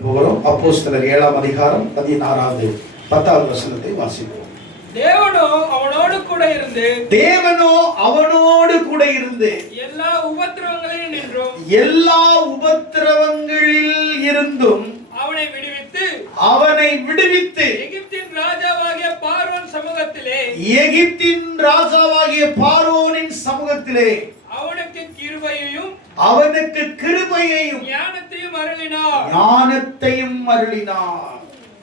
அப்போஸ்தலர் 7ஆம் அதிகாரம் 16வது 10வது வசனத்தை வாசிப்போம். தேவனோ அவனோடு கூட இருந்து எல்லா உபத்திரவங்களில் இருந்தும் அவனை விடுவித்து எகிப்தின் ராஜாவாகிய பார்வோனின் சமூகத்திலே அவனுக்கு கிருபையையும் ஞானத்தையும் அருளினார்.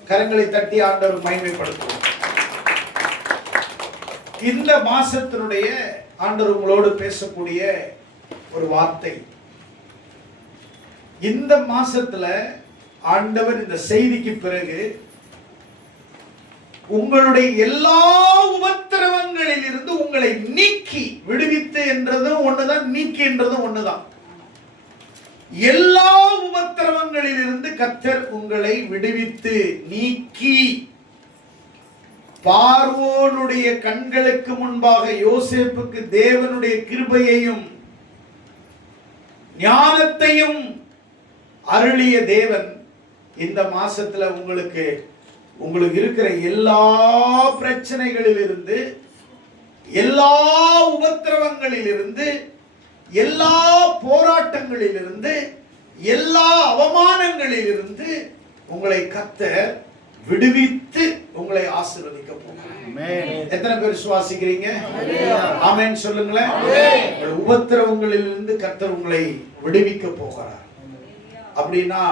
கரங்களை தட்டி ஆண்டவர் மகிமைப்படுத்துவோம். இந்த மாசத்தினுடைய ஆண்டவர் உங்களோடு பேசக்கூடிய ஒரு வார்த்தை. இந்த மாசத்துல ஆண்டவர் இந்த செய்திக்கு பிறகு உங்களுடைய எல்லா உபத்திரவங்களில் இருந்து உங்களை நீக்கி விடுவித்து என்றதும் ஒண்ணுதான், நீக்கி என்றதும் ஒண்ணுதான். எல்லா உபத்திரவங்களில் இருந்து கர்த்தர் உங்களை விடுவித்து நீக்கி பார்வோனுடைய கண்களுக்கு முன்பாக யோசேப்புக்கு தேவனுடைய கிருபையையும் ஞானத்தையும் அருளிய தேவன் இந்த மாசத்துல உங்களுக்கு இருக்கிற எல்லா பிரச்சனைகளில் இருந்து, எல்லா உபத்திரவங்களில் இருந்து, எல்லா போராட்டங்களில் இருந்து, எல்லா அவமானங்களில் இருந்து உங்களை கர்த்தர் விடுவித்து உங்களை ஆசீர்வதிக்க போகிறார். எத்தனை பேர் விசுவாசிக்கிறீங்க? ஆமென் சொல்லுங்களேன். உபத்திரவங்களில் இருந்து கர்த்தர் உங்களை விடுவிக்க போகிறார். அப்படின்னா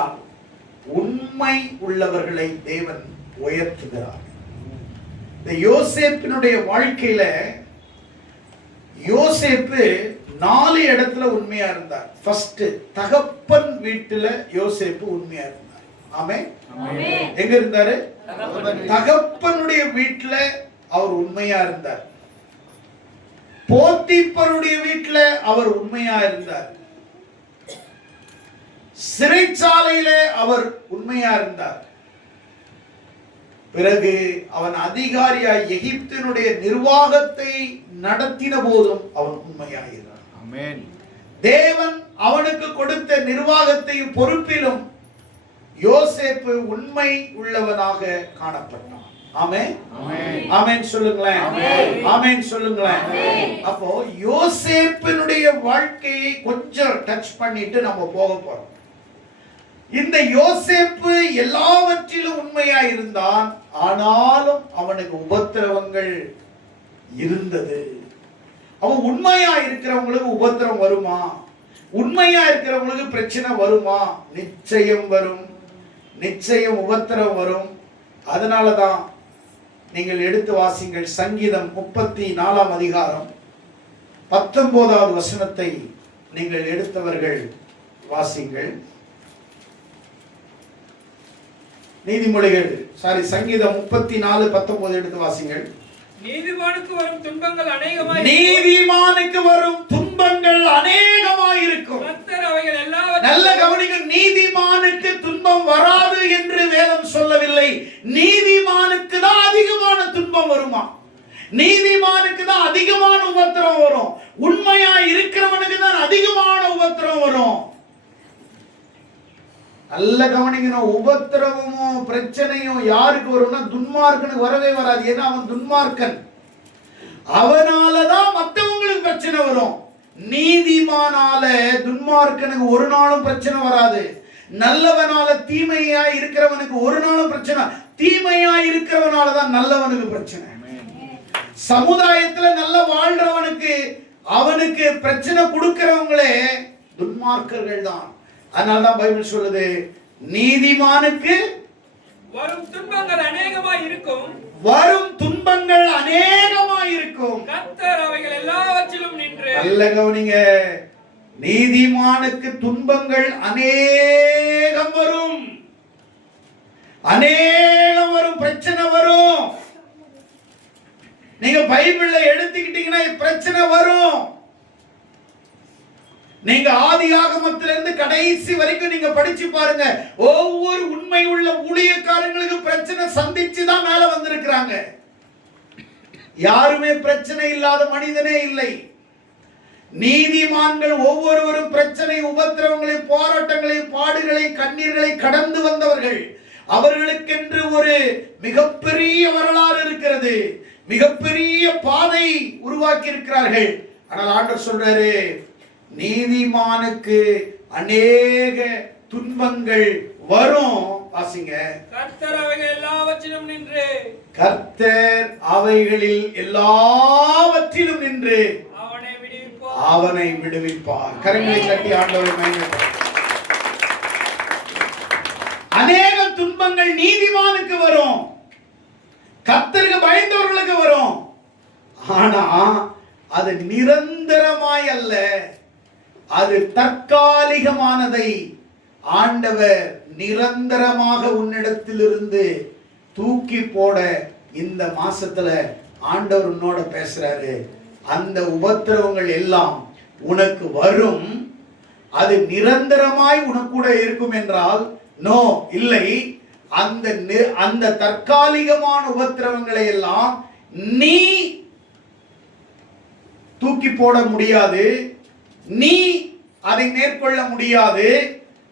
உண்மை உள்ளவர்களை தேவன் உயர்த்துகிறார். இந்த யோசேப்பினுடைய வாழ்க்கையில யோசேப்பு 4 இடத்துல உண்மையா இருந்தார். ஃபர்ஸ்ட், தகப்பன் வீட்டுல யோசேப்பு உண்மையா இருந்தார். ஆமென். எங்க இருந்தாரு? தகப்பனுடைய வீட்டுல அவர் உண்மையா இருந்தார். போத்திப்பருடைய வீட்டுல அவர் உண்மையா இருந்தார். சிறைச்சாலையில அவர் உண்மையா இருந்தார். பிறகு அவன் அதிகாரியாய் எகிப்தினுடைய நிர்வாகத்தை நடத்தின போதும் அவன் உண்மையாகிறான். ஆமென். தேவன் அவனுக்கு கொடுத்த நிர்வாகத்தையும் பொறுப்பிலும் யோசேப்பு உண்மை உள்ளவனாக காணப்பட்டான். ஆமென். ஆமென் சொல்லுங்களேன். ஆமென் சொல்லுங்களேன். அப்போ யோசேப்பினுடைய வாழ்க்கையை கொஞ்சம் டச் பண்ணிட்டு நம்ம போக போறோம். இந்த யோசேப்பு எல்லாவற்றிலும் உண்மையா இருந்தான். ஆனாலும் அவனுக்கு உபத்திரவங்கள் இருந்தது. அவன் உண்மையா இருக்கிறவங்களுக்கு உபத்திரம் வருமா? உண்மையா இருக்கிறவங்களுக்கு பிரச்சனை வருமா? நிச்சயம் வரும். நிச்சயம் உபத்திரம் வரும். அதனாலதான் நீங்கள் எடுத்து வாசிங்கள். சங்கீதம் 34ஆம் அதிகாரம் 19வது வசனத்தை நீங்கள் எடுத்தவர்கள் வாசிங்கள். நீதிமொழிகள் சங்கீதம் 34:19 எடுத்து வாசிங்கள். நீதிமானுக்கு வரும் துன்பங்கள் அநேகமாயிருக்கும். நல்ல கவனிங்க. நீதிமானுக்கு துன்பம் வராது என்று வேதம் சொல்லவில்லை. நீதிமானுக்கு தான் அதிகமான துன்பம் வருமா? நீதிமானுக்கு தான் அதிகமான உபத்திரம் வரும். உண்மையா இருக்கிறவனுக்கு தான் அதிகமான உபத்திரம் வரும். நல்ல கவனிக்கணும். உபத்திரவமும் பிரச்சனையும் யாருக்கு வரும்னா துன்மார்க்கனுக்கு வரவே வராது. ஏன்னா அவன் துன்மார்க்கன். அவனாலதான் மற்றவங்களுக்கு பிரச்சனை வரும். நீதிமானால துன்மார்க்கனுக்கு ஒரு நாளும் பிரச்சனை வராது. நல்லவனால தீமையா இருக்கிறவனுக்கு ஒரு நாளும் பிரச்சனை. தீமையா இருக்கிறவனாலதான் நல்லவனுக்கு பிரச்சனை. சமுதாயத்துல நல்ல வாழ்றவனுக்கு அவனுக்கு பிரச்சனை கொடுக்கிறவங்களே துன்மார்க்கர்கள் தான். அதனால்தான் பைபிள் சொல்லுது, நீதிமானுக்கு வரும் துன்பங்கள் அநேகமாயிருக்கும். வரும் துன்பங்கள் அநேகமாயிருக்கும். கர்த்தர் அவைகள் எல்லாவற்றிலும் நின்று. நல்ல கவனிங்க. நீதிமானுக்கு துன்பங்கள் அநேகம் வரும். அநேகம் வரும். பிரச்சனை வரும். நீங்க பைபிள்ல எடுத்துக்கிட்டீங்கன்னா பிரச்சனை வரும். நீங்க ஆதியாகமத்திலிருந்து கடைசி வரைக்கும் நீங்க படிச்சு பாருங்க. ஒவ்வொரு உண்மை உள்ள ஊழியக்காரங்களுக்கு பிரச்சனை சந்திச்சுதான் மேல வந்திருக்கிறாங்க. யாருமே பிரச்சனை இல்லாத மனிதனே இல்லை. நீதிமான்கள் ஒவ்வொருவரும் பிரச்சனை, உபத்திரவங்களை, போராட்டங்களை, பாடுகளை, கண்ணீர்களை கடந்து வந்தவர்கள். இருக்கிறார்கள். அவர்களுக்கென்று ஒரு மிகப்பெரிய வரலாறு இருக்கிறது, மிகப்பெரிய பாதை உருவாக்கி இருக்கிறார்கள். ஆனால் ஆண்டவர் சொல்றாரு, நீதிமானுக்கு அநேக துன்பங்கள் வரும். வாசிங்க. கர்த்தர் அவைகள் எல்லாவற்றிலும் நின்று, கர்த்தர் அவைகளில் எல்லாவற்றிலும் நின்று அவனை விடுவிப்பார். கரங்களை தட்டி ஆண்டவரை மகிமைப்படுத்துவோம். அநேக துன்பங்கள் நீதிமானுக்கு வரும், கர்த்தருக்கு பயந்தவர்களுக்கு வரும். ஆனா அது நிரந்தரமாய் அல்ல, அது தற்காலிகமானதை ஆண்டவர் நிரந்தரமாக உன்னிடத்திலிருந்து தூக்கி போட இந்த மாசத்துல ஆண்டவர் உன்னோட பேசுறாரு. அந்த உபத்திரவங்கள் எல்லாம் உனக்கு வரும், அது நிரந்தரமாய் உனக்கு கூட இருக்கும் என்றால் நோ, இல்லை. அந்த தற்காலிகமான உபத்திரவங்களை எல்லாம் நீ தூக்கி போட முடியாது, நீ அதை மேற்கொள்ள முடியாது.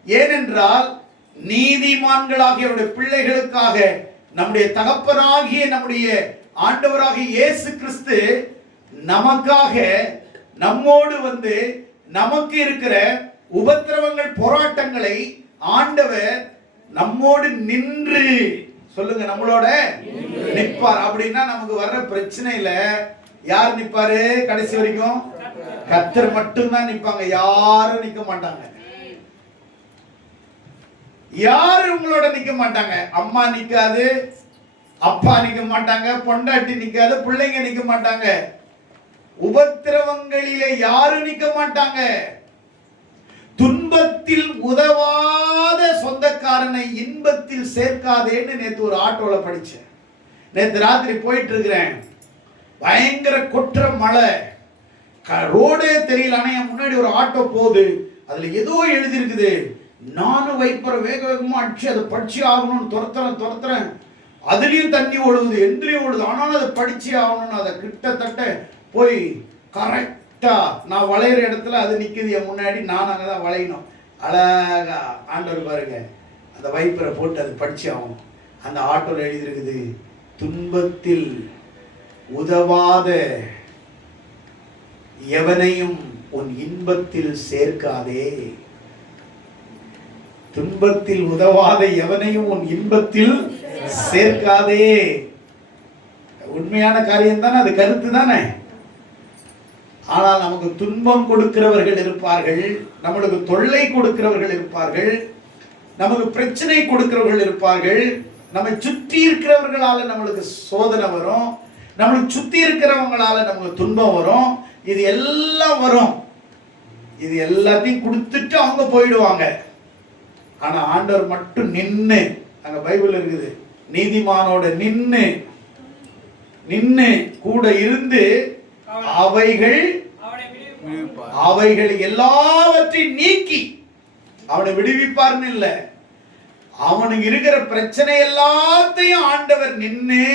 ஏனென்றால் நீதிமான்களாகிய அவருடைய பிள்ளைகளுக்காக நம்முடைய தகப்பனாகிய நம்முடைய ஆண்டவராகிய இயேசு கிறிஸ்து நமக்காக நம்மோடு வந்து நமக்கு இருக்கிற உபத்திரவங்கள் போராட்டங்களை ஆண்டவர் நம்மோடு நின்று, சொல்லுங்க, நம்மளோட நிற்பார். அப்படின்னா நமக்கு வர்ற பிரச்சனையில யார் நிற்பாரு? கடைசி வரைக்கும் கர்த்தர் மட்டும்தான் நிற்பாங்க, யாரும் நிற்க மாட்டாங்க. யாரும் உங்களோட நிற்க மாட்டாங்க. அம்மா நிற்காது, அப்பா நிற்க மாட்டாங்க, பொண்டாட்டி நிற்காது, பிள்ளைங்க நிற்க மாட்டாங்க. உபத்திரவங்களிலே யாரும் நிற்க மாட்டாங்க. துன்பத்தில் உதவாத சொந்தக்காரனை இன்பத்தில் சேர்க்காதேன்னு நேற்று ஒரு ஆட்டோல படிச்சேன். நேற்று ராத்திரி போயிட்டு இருக்கிறேன், பயங்கர கொற்ற மழை, ரோடே தெரியல. ஆனா என் முன்னாடி ஒரு ஆட்டோ போகுது, அதுல ஏதோ எழுதி இருக்குது. நானும் வைப்பற வேக வேகமா அடிச்சு அதை படிச்சு ஆகணும்னு துரத்துறேன். அதுலயும் தண்ணி ஓடுது, எந்திரியும் ஓடுது. ஆனாலும் அதை படிச்சு ஆகணும்னு அதை கிட்டத்தட்ட போய் கரெக்டா நான் வளையிற இடத்துல அது நிக்குது என் முன்னாடி, நான் அங்கதான் வளையணும். அழகா ஆண்டவர் பாருங்க, அந்த வைப்பரை போட்டு அது படிச்சு ஆகணும். அந்த ஆட்டோல எழுதி இருக்குது, துன்பத்தில் உதவாத எவனையும் உன் இன்பத்தில் சேர்க்காதே. துன்பத்தில் உதவாத எவனையும் உன் இன்பத்தில் சேர்க்காதே. உண்மையான காரியம் தானே, அது கருத்து தானே. ஆனால் நமக்கு துன்பம் கொடுக்கிறவர்கள் இருப்பார்கள், நம்மளுக்கு தொல்லை கொடுக்கிறவர்கள் இருப்பார்கள், நமக்கு பிரச்சனை கொடுக்கிறவர்கள் இருப்பார்கள். நம்மை சுற்றி இருக்கிறவர்களால நம்மளுக்கு சோதனை வரும், நம்மளுக்கு சுத்தி இருக்கிறவங்களால நமக்கு துன்பம் வரும். இது எல்லாம் வரும். இது எல்லாத்தையும் கொடுத்துட்டு அவங்க போயிடுவாங்க. ஆனா ஆண்டவர் மட்டும் நின்னு, அங்க பைபிள் இருக்குது, நீதிமானோட நின்னு கூட இருந்து அவைகள் எல்லாவற்றையும் நீக்கி அவனை விடுவிப்பார்னு இல்ல, அவனுக்கு இருக்கிற பிரச்சனை எல்லாத்தையும் ஆண்டவர் நின்னு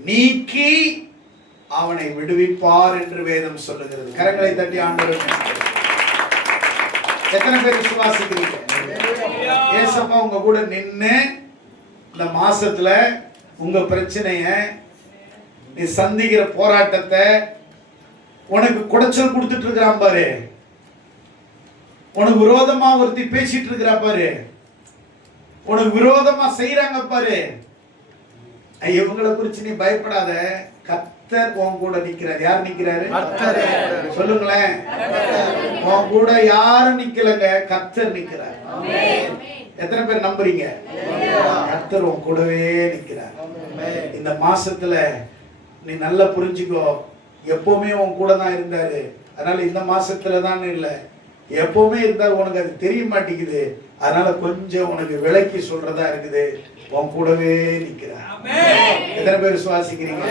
நீக்கி அவனை விடுவிப்பார் என்று வேதம் சொல்லுகிறது. கரங்களை தட்டி ஆண்டவர். எத்தனை பேர் விசுவாசிக்கிறீங்க? ஏசப்பா உங்க கூட நின்னு இந்த மாசத்துல உங்க பிரச்சனைய, நீ சந்திக்கிற போராட்டத்தை, உனக்கு குடைச்சல் கொடுத்துட்டு இருக்கிறான் பாரு, உனக்கு விரோதமா ஒருத்தி பேசிட்டு இருக்கிறா பாரு, உனக்கு விரோதமா செய்யறாங்க பாரு, இவங்களை குறிச்சு நீ பயப்படாத. கர்த்தர் உன் கூட நிக்கிறார். யார் நிக்கிறாரு? சொல்லுங்களேன். உன் கூட யாரும் நிக்கலங்க, கர்த்தர் நிக்கிறார். எத்தனை பேர் நம்புறீங்க? கர்த்தர் உன் கூடவே நிக்கிறார். இந்த மாசத்துல நீ நல்லா புரிஞ்சுக்கோ, எப்பவுமே உன் கூட தான் இருந்தாரு. அதனால இந்த மாசத்துல தான் இல்ல, எப்பவுமே இருந்தாரு. உனக்கு அது தெரிய மாட்டேங்குது, அதனால கொஞ்சம் உனக்கு விளக்கி சொல்றதா இருக்குது. உன் கூடவே நிக்கிறார். எத்தனை பேர் சுவாசிக்கிறீங்க?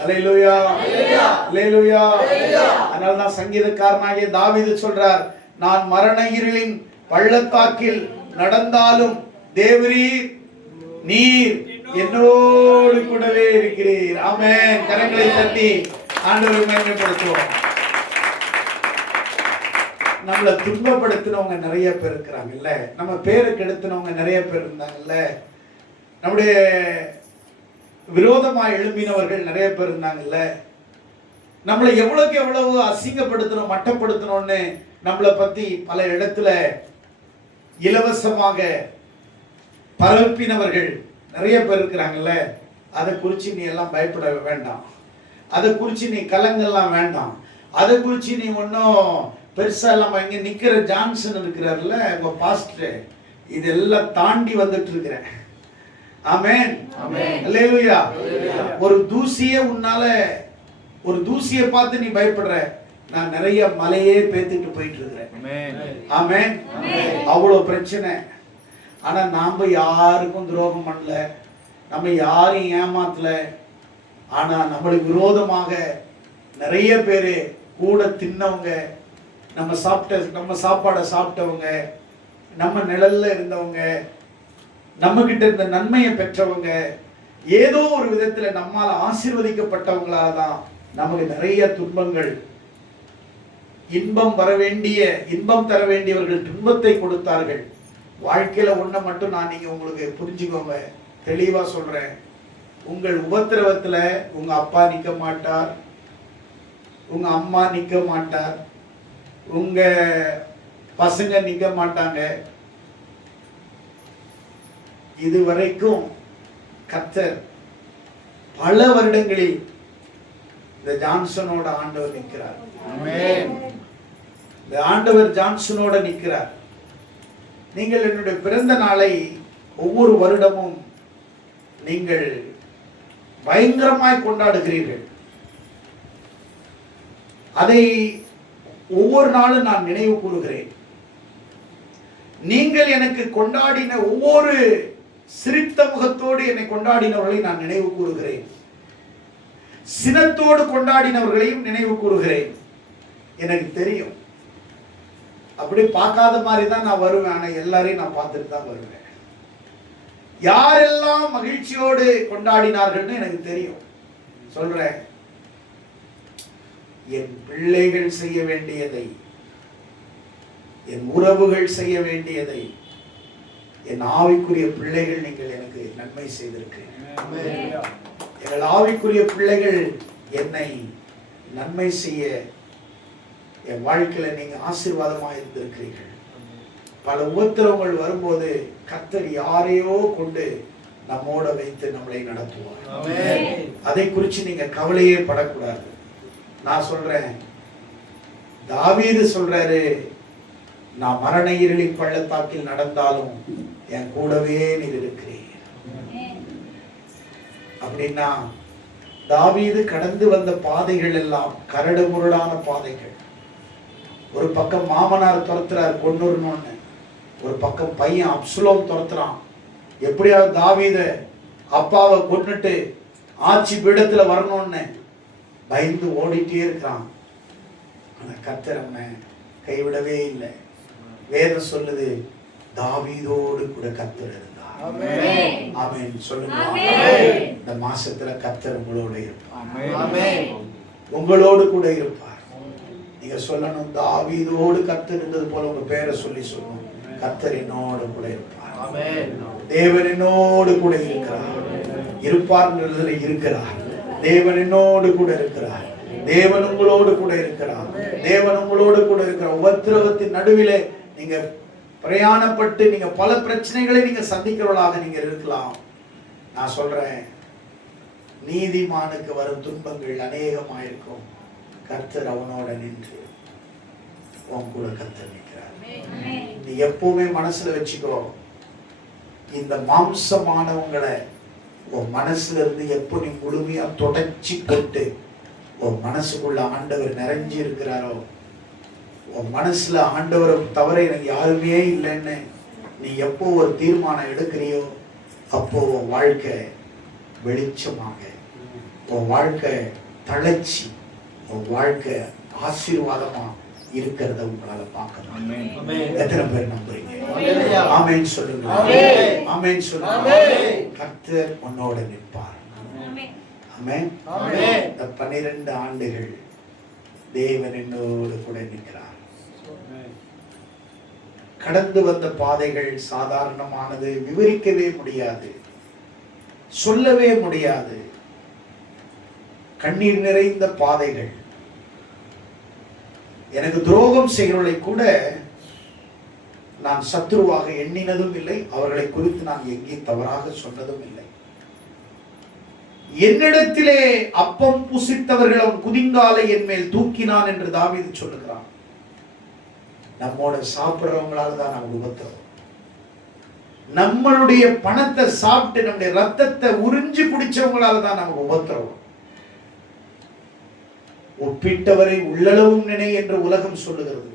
அல்லேலூயா, அல்லேலூயா. அதனால தான் சங்கீதக்காரனாகிய தாவீது சொல்றார், நான் மரண இருளின் பள்ளத்தாக்கில் நடந்தாலும் தேவரீர் நீர் என்னோடு கூடவே இருக்கிறீர். ஆமென். கரங்களை தட்டி ஆண்டவரை மகிமைப்படுத்துவோம். நம்மளை துன்பப்படுத்தினவங்க நிறைய பேர் இருக்கிறாங்கல்ல, நம்ம பேரை கெடுத்தினவங்க நிறைய பேர் இருந்தாங்கல்ல, நம்முடைய விரோதமாக எழும்பினவர்கள் நிறைய பேர் இருந்தாங்கல்ல, நம்மளை எவ்வளவுக்கு எவ்வளவு அசிங்கப்படுத்தணும் மட்டப்படுத்தணும்னு நம்மளை பத்தி பல இடத்துல இலவசமாக பரப்பினவர்கள் நிறைய பேர் இருக்கிறாங்கல்ல. அதை குறித்து நீ எல்லாம் பயப்பட வேண்டாம், அதை குறித்து நீ கலங்கெல்லாம் வேண்டாம், அதை குறித்து நீ ஒன்றும் பெருசா இல்லாம இங்க நிக்கிற ஜான்சன் இருக்கிறார்ல உங்க பாஸ்டர், இதெல்லாம் தாண்டி வந்துட்டு இருக்கிறேன். ஆமென், அல்லேலூயா. ஒரு தூசியே உன்னால, ஒரு தூசியை பார்த்து நீ பயப்படுற, நான் நிறைய மலையே பேத்துட்டு போயிட்டு இருக்கிறேன். ஆமென். அவ்வளவு பிரச்சனை. ஆனா நாம யாருக்கும் துரோகம் பண்ணல, நம்ம யாரையும் ஏமாத்தல. ஆனா நம்மளுக்கு விரோதமாக நிறைய பேரு கூட தின்னவங்க, நம்ம சாப்பாடை சாப்பிட்டவங்க, நம்ம நிழல்ல இருந்தவங்க, நம்ம கிட்ட இருந்த நன்மையை பெற்றவங்க, ஏதோ ஒரு விதத்துல நம்மால ஆசீர்வதிக்கப்பட்டவங்களால தான் நமக்கு நிறைய துன்பங்கள், இன்பம் தர வேண்டியவர்கள் துன்பத்தை கொடுத்தார்கள். வாழ்க்கையில ஒண்ண மட்டும் நான் நீங்க உங்களுக்கு புரிஞ்சுக்கோங்க, தெளிவா சொல்றேன். உங்கள் உபத்திரவத்துல உங்க அப்பா நிக்க மாட்டார், உங்க அம்மா நிக்க மாட்டார், உங்க பசங்க நிக்க மாட்டாங்க. இதுவரைக்கும் கர்த்தர் பல வருடங்களில் இந்த ஜான்சனோட ஆண்டவர் நிற்கிறார். இந்த ஆண்டவர் ஜான்சனோட நிற்கிறார். நீங்கள் என்னுடைய பிறந்த நாளை ஒவ்வொரு வருடமும் நீங்கள் பயங்கரமாய் கொண்டாடுகிறீர்கள். அதை ஒவ்வொரு நாளும் நான் நினைவு கூறுகிறேன். நீங்கள் எனக்கு கொண்டாடின ஒவ்வொரு சிரித்த முகத்தோடு என்னை கொண்டாடினவர்களை நான் நினைவு கூறுகிறேன். சினத்தோடு கொண்டாடினவர்களையும் நினைவு கூறுகிறேன். எனக்கு தெரியும், அப்படி பார்க்காத மாதிரி தான் நான் வருவேன். ஆனா எல்லாரையும் நான் பார்த்துட்டு தான் வருவேன். யாரெல்லாம் மகிழ்ச்சியோடு கொண்டாடினார்கள்னு எனக்கு தெரியும். சொல்றேன், என் பிள்ளைகள் செய்ய வேண்டியதை, என் உறவுகள் செய்ய வேண்டியதை, என் ஆவிக்குரிய பிள்ளைகள் நீங்கள் எனக்கு நன்மை செய்திருக்கிறீர்கள். எங்கள் ஆவிக்குரிய பிள்ளைகள் என்னை நன்மை செய்ய என் வாழ்க்கையில நீங்க ஆசீர்வாதமாக இருந்திருக்கிறீர்கள். பல உபத்திரவங்கள் வரும்போது கர்த்தர் யாரையோ கொண்டு நம்மோட வைத்து நம்மளை நடத்துவார். அதை குறித்து நீங்க கவலையே படக்கூடாது. நான் சொல்றேன், தாவீது சொல்றாரு, நான் மரண இருளின் பள்ளத்தாக்கில் நடந்தாலும் என் கூடவே நீர் இருக்கிறீர். அப்படின்னா தாவீது கடந்து வந்த பாதைகள் எல்லாம் கரடு முரடான பாதைகள். ஒரு பக்கம் மாமனார் துரத்துறார் கொன்னூர்னு, ஒரு பக்கம் பையன் அப்சுலோம் துரத்துறான். எப்படியாவது தாவீத அப்பாவை கொன்னுட்டு ஆட்சி பீடத்துல வரணும்னு பயந்து ஓடிட்டே இருக்கிறான். ஆனா கர்த்தர் அவனை கைவிடவே இல்லை. வேதம் சொல்லுது, தாவீதோடு கூட கர்த்தர் இருந்தார். ஆமென் சொல்லுங்க. இந்த மாசத்துல கர்த்தர் உங்களோட இருப்பார், உங்களோடு கூட இருப்பார். நீங்க சொல்லணும், தாவீதோடு கர்த்தர் இருந்தது போல உங்க பேரை சொல்லி சொல்லணும், கர்த்தர் என்னோடு கூட இருப்பார். தேவன் என்னோடு கூட இருக்கிறார். இருப்பார்ங்கிறதுல இருக்கிறார். தேவன் என்னோடு கூட இருக்கிறார். தேவன் உங்களோடு கூட இருக்கிறார். தேவன் உங்களோடு கூட இருக்கிறார். உபத்திரவத்தின் நடுவிலே நீங்க பிரயாணப்பட்டு நீங்க பல பிரச்சனைகளை நீங்க சந்திக்கிறவர்களாக நீங்க இருக்கலாம். நான் சொல்றேன், நீதிமானுக்கு வரும் துன்பங்கள் அநேகமாயிருக்கும். கர்த்தர் அவனோட நின்று உன் கூட கர்த்தர் நிற்கிறார். நீ எப்பவுமே மனசுல வச்சுக்கோ, இந்த மாம்சமானவங்களை உன் மனசுல இருந்து எப்போ நீ முழுமையா தொடச்சி போட்டு உன் மனசுக்குள்ள ஆண்டவர் நிறைஞ்சி இருக்கிறாரோ, உன் மனசுல ஆண்டவரை தவிர எனக்கு யாருமே இல்லைன்னு நீ எப்போ ஒரு தீர்மானம் எடுக்கிறியோ, அப்போ உன் வாழ்க்கை வெளிச்சமாக, உன் வாழ்க்கை தளர்ச்சி, உன் வாழ்க்கை ஆசீர்வாதமா இருக்கிறத உங்களால பார்க்கணும். எத்தனை பேர் நம்புறீங்க? ஆமென் சொல்லுங்க. ஆமென் சொல்லுங்க. கர்த்தர் உன்னோட நிற்பார். ஆமென். இந்த 12 ஆண்டுகள் தேவன் என்னோடு கூட நிற்கிறார். கடந்து வந்த பாதைகள் சாதாரணமானது, விவரிக்கவே முடியாது, சொல்லவே முடியாது. கண்ணீர் நிறைந்த பாதைகள். எனக்கு துரோகம் செய்கிறவர்களை கூட நான் சத்துருவாக எண்ணினதும் இல்லை, அவர்களை குறித்து நான் எங்கே தவறாக சொன்னதும் இல்லை. என்னிடத்திலே அப்பம் புசித்தவர்கள் அவன் குதிங்காலை என் மேல் தூக்கினான் என்று தாவீது சொல்லுகிறான். நம்மோட சாப்பிடுறவங்களால தான் நமக்கு உபத்திரவம். நம்மளுடைய பணத்தை சாப்பிட்டு நம்முடைய ரத்தத்தை உறிஞ்சி குடிச்சவங்களால தான் நமக்கு உபத்திரவம். ஒப்பிட்டவரை உள்ளளவும் நினை என்று உலகம் சொல்லுகிறது.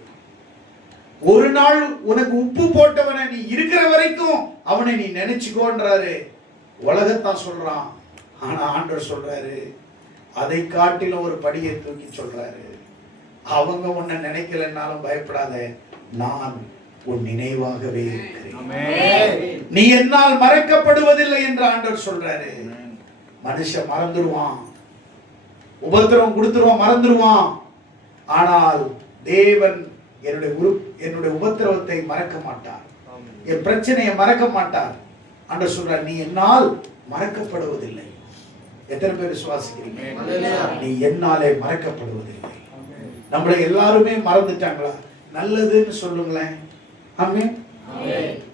ஒரு நாள் உனக்கு உப்பு போட்டவனை நீ இருக்கிற வரைக்கும் அவனை நீ நினைச்சுக்கோன்றாரு. உலகத்தான் சொல்றான். ஆனா ஆண்டவர் சொல்றாரு, அதை காட்டிலும் ஒரு படியை தூக்கி சொல்றாரு. அவங்க உன்னை நினைக்கலன்னாலும் பயப்படாத, நான் உன் நினைவாகவே இருக்கிறேன். நீ என்னால் மறக்கப்படுவதில்லை என்று ஆண்டவர் சொல்றாரு. மனுஷன் மறந்துடுவான், உபத்திரவம் கொடுத்துருவான், மறந்துடுவான். ஆனால் தேவன் என்னுடைய உபத்திரவத்தை மறக்க மாட்டார், என் பிரச்சனையை மறக்க மாட்டார். ஆண்டவர் சொல்றார், நீ என்னால் மறக்கப்படுவதில்லை. எத்தனை பேர் விசுவாசிக்கிறீங்க? நீ என்னாலே மறக்கப்படுவதில்லை. நம்மளை எல்லாருமே மறந்துட்டாங்களா? நல்லதுன்னு சொல்லுங்களேன். ஆமென்.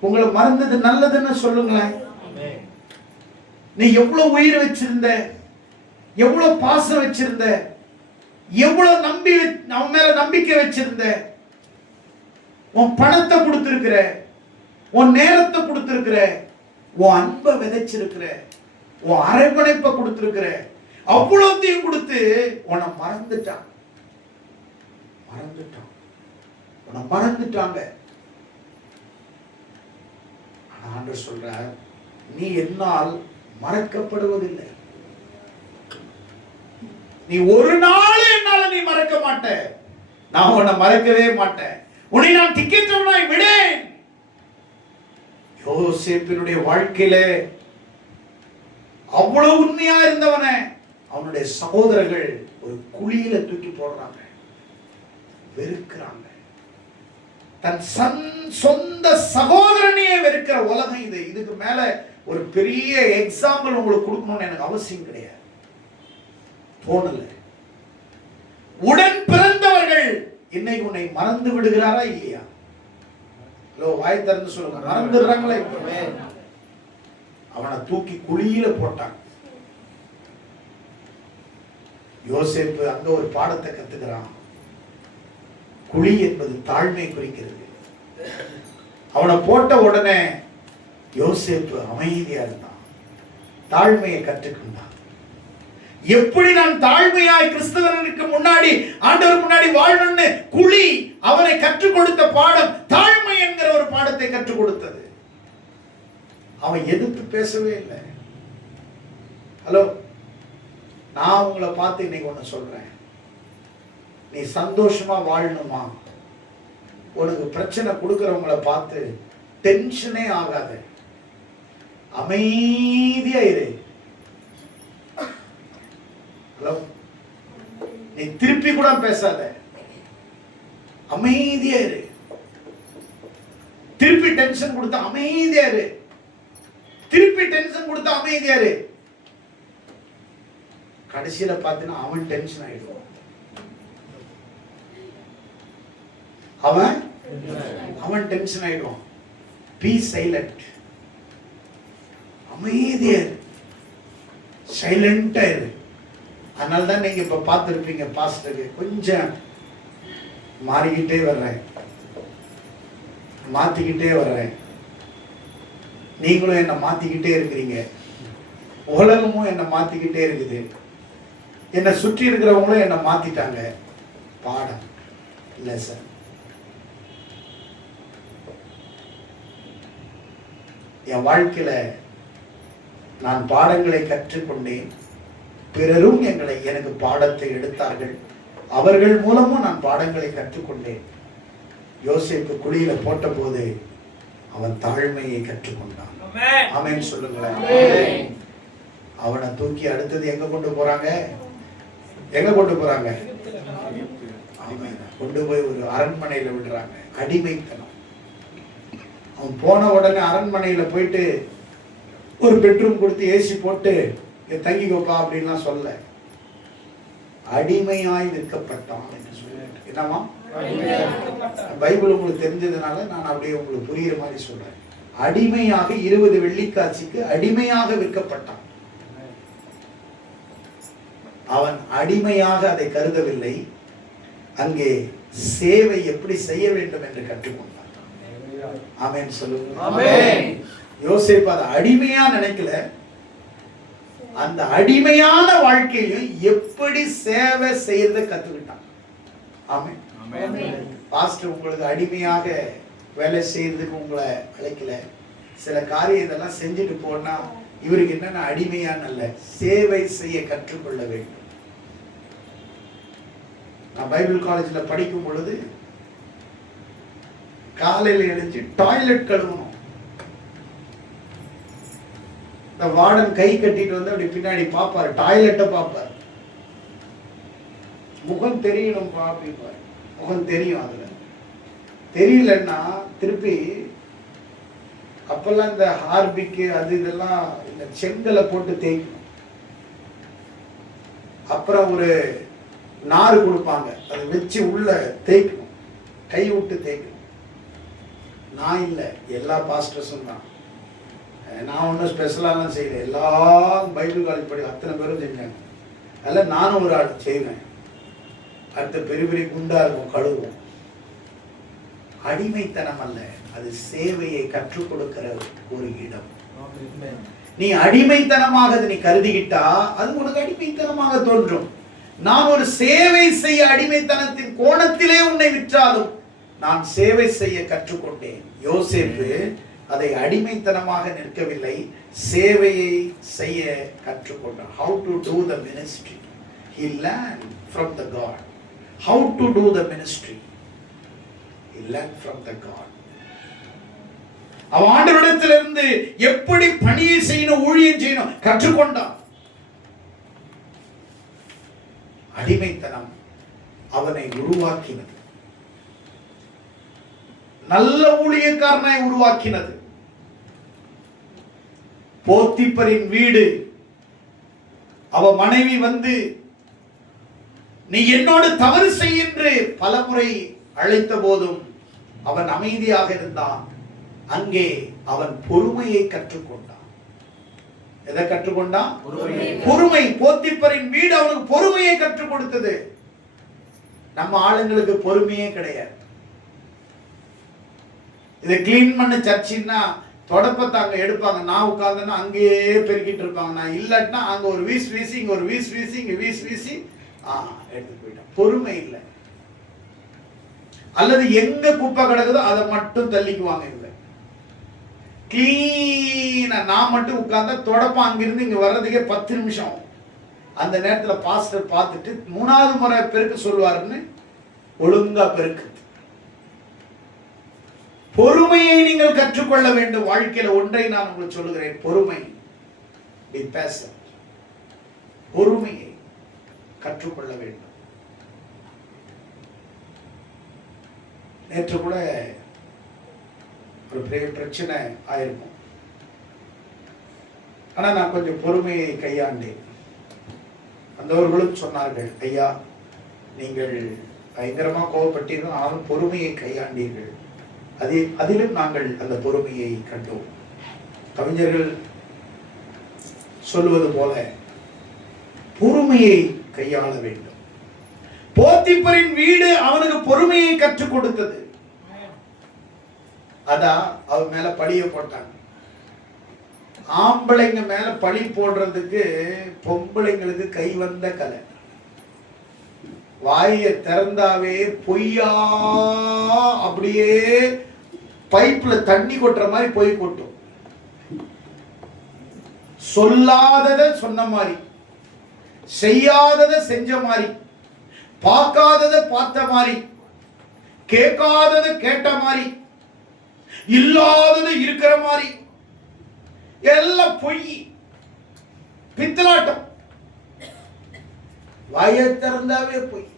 உங்களை மறந்தது நல்லதுன்னு சொல்லுங்களேன். நீ எவ்வளவு உயிர் வச்சிருந்த, எவ்வளவு பாசம் வச்சிருந்த, எவ்வளவு அவன் மேல நம்பிக்கை வச்சிருந்த, உன் பணத்தை கொடுத்திருக்கிற, உன் நேரத்தை கொடுத்திருக்கிற, உன் அன்பை விதைச்சிருக்கிற, உன் அரவணைப்பை கொடுத்திருக்கிற, அவ்வளோத்தையும் கொடுத்து உன்னை மறந்துட்டான். உன்னை மறந்துட்டாங்க. ஆண்டவர் சொல்றார், நீ என்னால் மறக்கப்படுவதில்லை. நீ ஒரு நாள் என்னால நீ மறக்க மாட்ட. நான் உன்னை மறக்கவே மாட்டேன். உன்னை நான் திக்கற்றவனாய் விடேன். யோசேப்பினுடைய வாழ்க்கையில அவ்வளவு உண்மையா இருந்தவனை அவனுடைய சகோதரர்கள் ஒரு குழியில தூக்கி போடுறாங்க, வெறுக்கிறாங்க. தன் சொந்த சகோதரனையே வெறுக்கிற உலகம் இது. இதுக்கு மேல ஒரு பெரிய எக்ஸாம்பிள் உங்களுக்கு கொடுக்கணும்னு எனக்கு அவசியம் கிடையாது, தோணல. உடன் பிறந்தவர்கள் இன்னைக்கு உன்னை மறந்து விடுகிறாரா இல்லையா? ஹலோ, வாய் திறந்து சொல்லுங்க, மறந்துடுறாங்களா? அவனை தூக்கி குழியில போட்டான். யோசேப்பு அங்க ஒரு பாடத்தை கத்துக்கிறான். குழி என்பது தாழ்மை குறிக்கிறது. அவனை போட்ட உடனே யோசேப்பு அமைதியா இருந்தான், தாழ்மையை கற்றுக்கொண்டான். எப்படி நான் தாழ்மையாய் கிறிஸ்தவனுக்கு முன்னாடி, ஆண்டவர் முன்னாடி வாழணும்னு குழி அவனை கற்றுக் கொடுத்த பாடம் தாழ்மை என்கிற ஒரு பாடத்தை கற்றுக் கொடுத்தது. அவன் எதிர்த்து பேசவே இல்லை. ஹலோ, நான் உங்களை பார்த்து இன்னைக்கு ஒண்ணு சொல்றேன். நீ சந்தோஷமா வாழணுமா? உனக்கு பிரச்சனை கொடுக்கிறவங்களை பார்த்து டென்ஷனே ஆகாத, அமைதியா இரு. ஹலோ, நீ திருப்பி கூட பேசாத, அமைதியா இரு. திருப்பி டென்ஷன் கொடுத்த அமைதியா இரு. திருப்பி டென்ஷன் கொடுத்த அமைதியா இரு. கடைசியில பார்த்தீங்கன்னா அவன் டென்ஷன் ஆயிடுவான். அவன் டென்ஷன் ஆயிடுவான். பி சைலண்ட், அமைதியா இரு, சைலண்டா இரு. அதனால தான் நீங்க இப்ப பார்த்துருப்பீங்க, பாஸ்டருக்கு கொஞ்சம் மாறிக்கிட்டே வர்றேன், மாத்திக்கிட்டே வர்றேன். நீங்களும் என்னை மாத்திக்கிட்டே இருக்கிறீங்க, உலகமும் என்னை மாத்திக்கிட்டே இருக்குது, என்னை சுற்றி இருக்கிறவங்களும் என்னை மாத்திட்டாங்க. பாடம் இல்லை சார். என் வாழ்க்கையில நான் பாடங்களை கற்றுக்கொண்டேன். பிறரும் எனக்கு பாடத்தை எடுத்தார்கள். அவர்கள் மூலமும் நான் பாடங்களை கற்றுக்கொண்டேன். யோசேப்பு குழியில போட்ட போது அவன் தாழ்மையை கற்றுக்கொண்டான். ஆமென் சொல்லுங்களேன். அவனை தூக்கி அடுத்தது எங்க கொண்டு போறாங்க? எங்க கொண்டு போறாங்க? கொண்டு போய் ஒரு அரண்மனையில விடுறாங்க. அடிமைத்தனம். அவன் போன உடனே அரண்மனையில போயிட்டு ஒரு பெட்ரூம் கொடுத்து ஏசி போட்டு தங்கிக்கோப்பா அப்படின்லாம் சொல்ல. அடிமையாய் விற்கப்பட்டான் என்று சொல்லிட்டு. என்னமா பைபிள் உங்களுக்கு தெரிஞ்சதுனால நான் அப்படியே உங்களுக்கு புரியுற மாதிரி சொல்றேன். அடிமையாக 20 வெள்ளிக்காசுக்கு அடிமையாக விற்கப்பட்டான். அவன் அடிமையாக அதை கருதவில்லை. அங்கே சேவை எப்படி செய்ய வேண்டும் என்று கற்றுக்கொண்டான். ஆமென் சொல்லுங்க. ஆமென். யோசேப்பு அதை அடிமையா நினைக்கல. அந்த அடிமையான வாழ்க்கையிலும் எப்படி சேவை செய்யறதை கத்துக்கிட்டான். ஆமென். பாஸ்டர் உங்களுக்கு அடிமையாக வேலை செய்யறதுக்கு உங்களை அழைக்கல. சில காரியம் இதெல்லாம் செஞ்சுட்டு போனா இவருக்கு என்னன்னா அடிமையான அல்ல, சேவை செய்ய கற்றுக்கொள்ள வேண்டும். நான் பைபிள் காலேஜ்ல படிக்கும் பொழுது காலையில் எழுந்து டாய்லெட் கழுவணும். இந்த வார்டன் கை கட்டிட்டு வந்து அப்படி பின்னாடி பார்ப்பாரு, டாய்லெட்டை பார்ப்பாரு. முகம் தெரியணும் அப்படிப்பாரு. முகம் தெரியும். அதுல தெரியலன்னா திருப்பி அப்பெல்லாம் இந்த ஹார்பிக்கு அது இதெல்லாம் இந்த செங்கலை போட்டு தேய்க்கணும். அப்புறம் ஒரு நாறு கொடுப்பாங்க, அதை வச்சு உள்ள தேய்க்கணும், கை விட்டு தேய்க்கணும். நான் இல்லை, எல்லா பாஸ்டர்ஸும் தான். நான் ஒன்றும் ஸ்பெஷலாலாம் செய்யல. எல்லாம் பைபிள் காலேஜ் படி அத்தனை பேரும் செஞ்சாங்க. அதில் நானும் ஒரு ஆள் செய்வேன். அடுத்த பெரிய பெரிய குண்டா இருக்கும், கழுவும். அடிமைத்தனம் அல்ல, அது சேவையை கற்றுக் கொடுக்கிற ஒரு இடம். நீ அடிமைத்தனமாக நீ கருதிக்கிட்டா அது உனக்கு அடிமைத்தனமாக தோன்றும். நான் ஒரு சேவை செய்ய அடிமைத்தனத்தின் கோணத்திலே உன்னை விற்றாலும் நான் சேவை செய்ய கற்றுக்கொண்டேன். யோசேப்பு அதை அடிமைத்தனமாக நிற்கவில்லை, சேவையை செய்ய கற்றுக்கொண்டான். How to do the ministry. He learned from the God. How to do the ministry. He learned from the God. அவன் ஆண்டவரிடத்திலிருந்து எப்படி பணியை செய்யணும், ஊழியம் செய்யணும் கற்றுக்கொண்டான். அடிமைத்தனம் அவனை உருவாக்கினது, நல்ல ஊழியக்காரனாய் உருவாக்கினது. போத்திப்பரின் வீடு, அவ மனைவி வந்து நீ என்னோடு தவறு செய் என்று பலமுறை அழைத்த போதும் அவன் அமைதியாக இருந்தான். அங்கே அவன் பொறுமையை கற்றுக்கொண்டான். எதை கற்றுக்கொண்டான்? பொறுமை. போத்திப்பரின் வீடு அவனுக்கு பொறுமையை கற்றுக் கொடுத்தது. நம்ம ஆளுங்களுக்கு பொறுமையே கிடையாது. இதை கிளீன் பண்ண சர்ச்சின்னா தொடப்பத்தை அங்க எடுப்பாங்க, நான் உட்கார்ந்தேன்னா அங்கேயே பெருக்கிட்டு இருப்பாங்க. நான் இல்லாட்டினா அங்க ஒரு வீசி வீசி, இங்க ஒரு வீசி வீசி, இங்க வீசி வீசி எடுத்துட்டு போயிட்டான். பொறுமை இல்லை. அல்லது எங்க குப்பை கிடக்குதோ அதை மட்டும் தள்ளிக்குவாங்க. இல்லை, கிளீனா நான் மட்டும் உட்கார்ந்தா தொடப்பம் அங்கிருந்து இங்க வர்றதுக்கே 10 நிமிஷம். அந்த நேரத்துல பாஸ்டர் பார்த்துட்டு 3வது முறை பெருக்க சொல்லுவாருன்னு ஒழுங்கா பெருக்கு. பொறுமையை நீங்கள் கற்றுக்கொள்ள வேண்டும். வாழ்க்கையில ஒன்றை நான் உங்களுக்கு சொல்லுகிறேன், பொறுமை. பொறுமையை கற்றுக்கொள்ள வேண்டும். நேற்று கூட ஒரு பெரிய பிரச்சனை ஆயிருக்கும். ஆனா நான் கொஞ்சம் பொறுமையை கையாண்டேன். வந்தவர்களும் சொன்னார்கள், ஐயா நீங்கள் பயங்கரமா கோபப்பட்டீர்கள், ஆனாலும் பொறுமையை கையாண்டீர்கள். அதிலும் நாங்கள் அந்த பொறுமையை கண்டோம். கவிஞர்கள் சொல்லுவது போல பொறுமையை கையாள வேண்டும். போத்திப்பரின் வீடு அவனுக்கு பொறுமையை கற்றுக் கொடுத்தது. அதான் அவன் மேல பழிய போட்டாங்க. ஆம்பளைங்க மேல பழி போடுறதுக்கு பொம்பளைங்களுக்கு கை வந்த கலை. வாயை திறந்தாவே பொய்யா அப்படியே பைப்ல தண்ணி கொட்டுற மாதிரி பொய் கொட்டும். சொல்லாதத சொன்ன மாதிரி, செய்யாதத செஞ்ச மாதிரி, பார்க்காதத பார்த்த மாதிரி, கேட்காதத கேட்ட மாதிரி, இல்லாதது இருக்கிற மாதிரி, எல்லாம் பொய், பித்தலாட்டம். வாயை திறந்தாவே பொய்,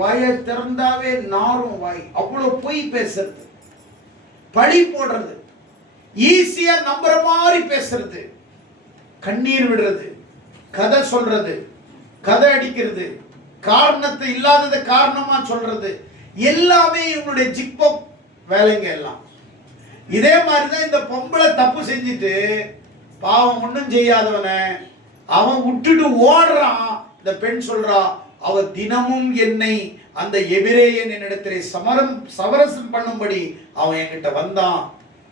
வாயை திறந்தாவே நாரும் வாய், அவ்வளவு பொய் பேசுறது. பழி போடுறது, ஈஸியா நம்புற மாதிரி பேசுறது, கண்ணீர் விடுறது, கதை சொல்றது, கதை அடிக்கிறது, காரணத்தை இல்லாததை காரணமா சொல்றது, எல்லாமே இவங்களுடைய ஜிப்போ வேலைங்க எல்லாம். இதே மாதிரிதான் இந்த பொம்பளை தப்பு செஞ்சுட்டு பாவம் ஒன்றும் செய்யாதவனை அவன் விட்டுட்டு ஓடுறான். இந்த பெண் சொல்றா, அவ தினமும் என்னை அந்த எபிரேயன் என்னிடத்திலே சமரசம் பண்ணும்படி அவன் என்கிட்ட வந்தான்.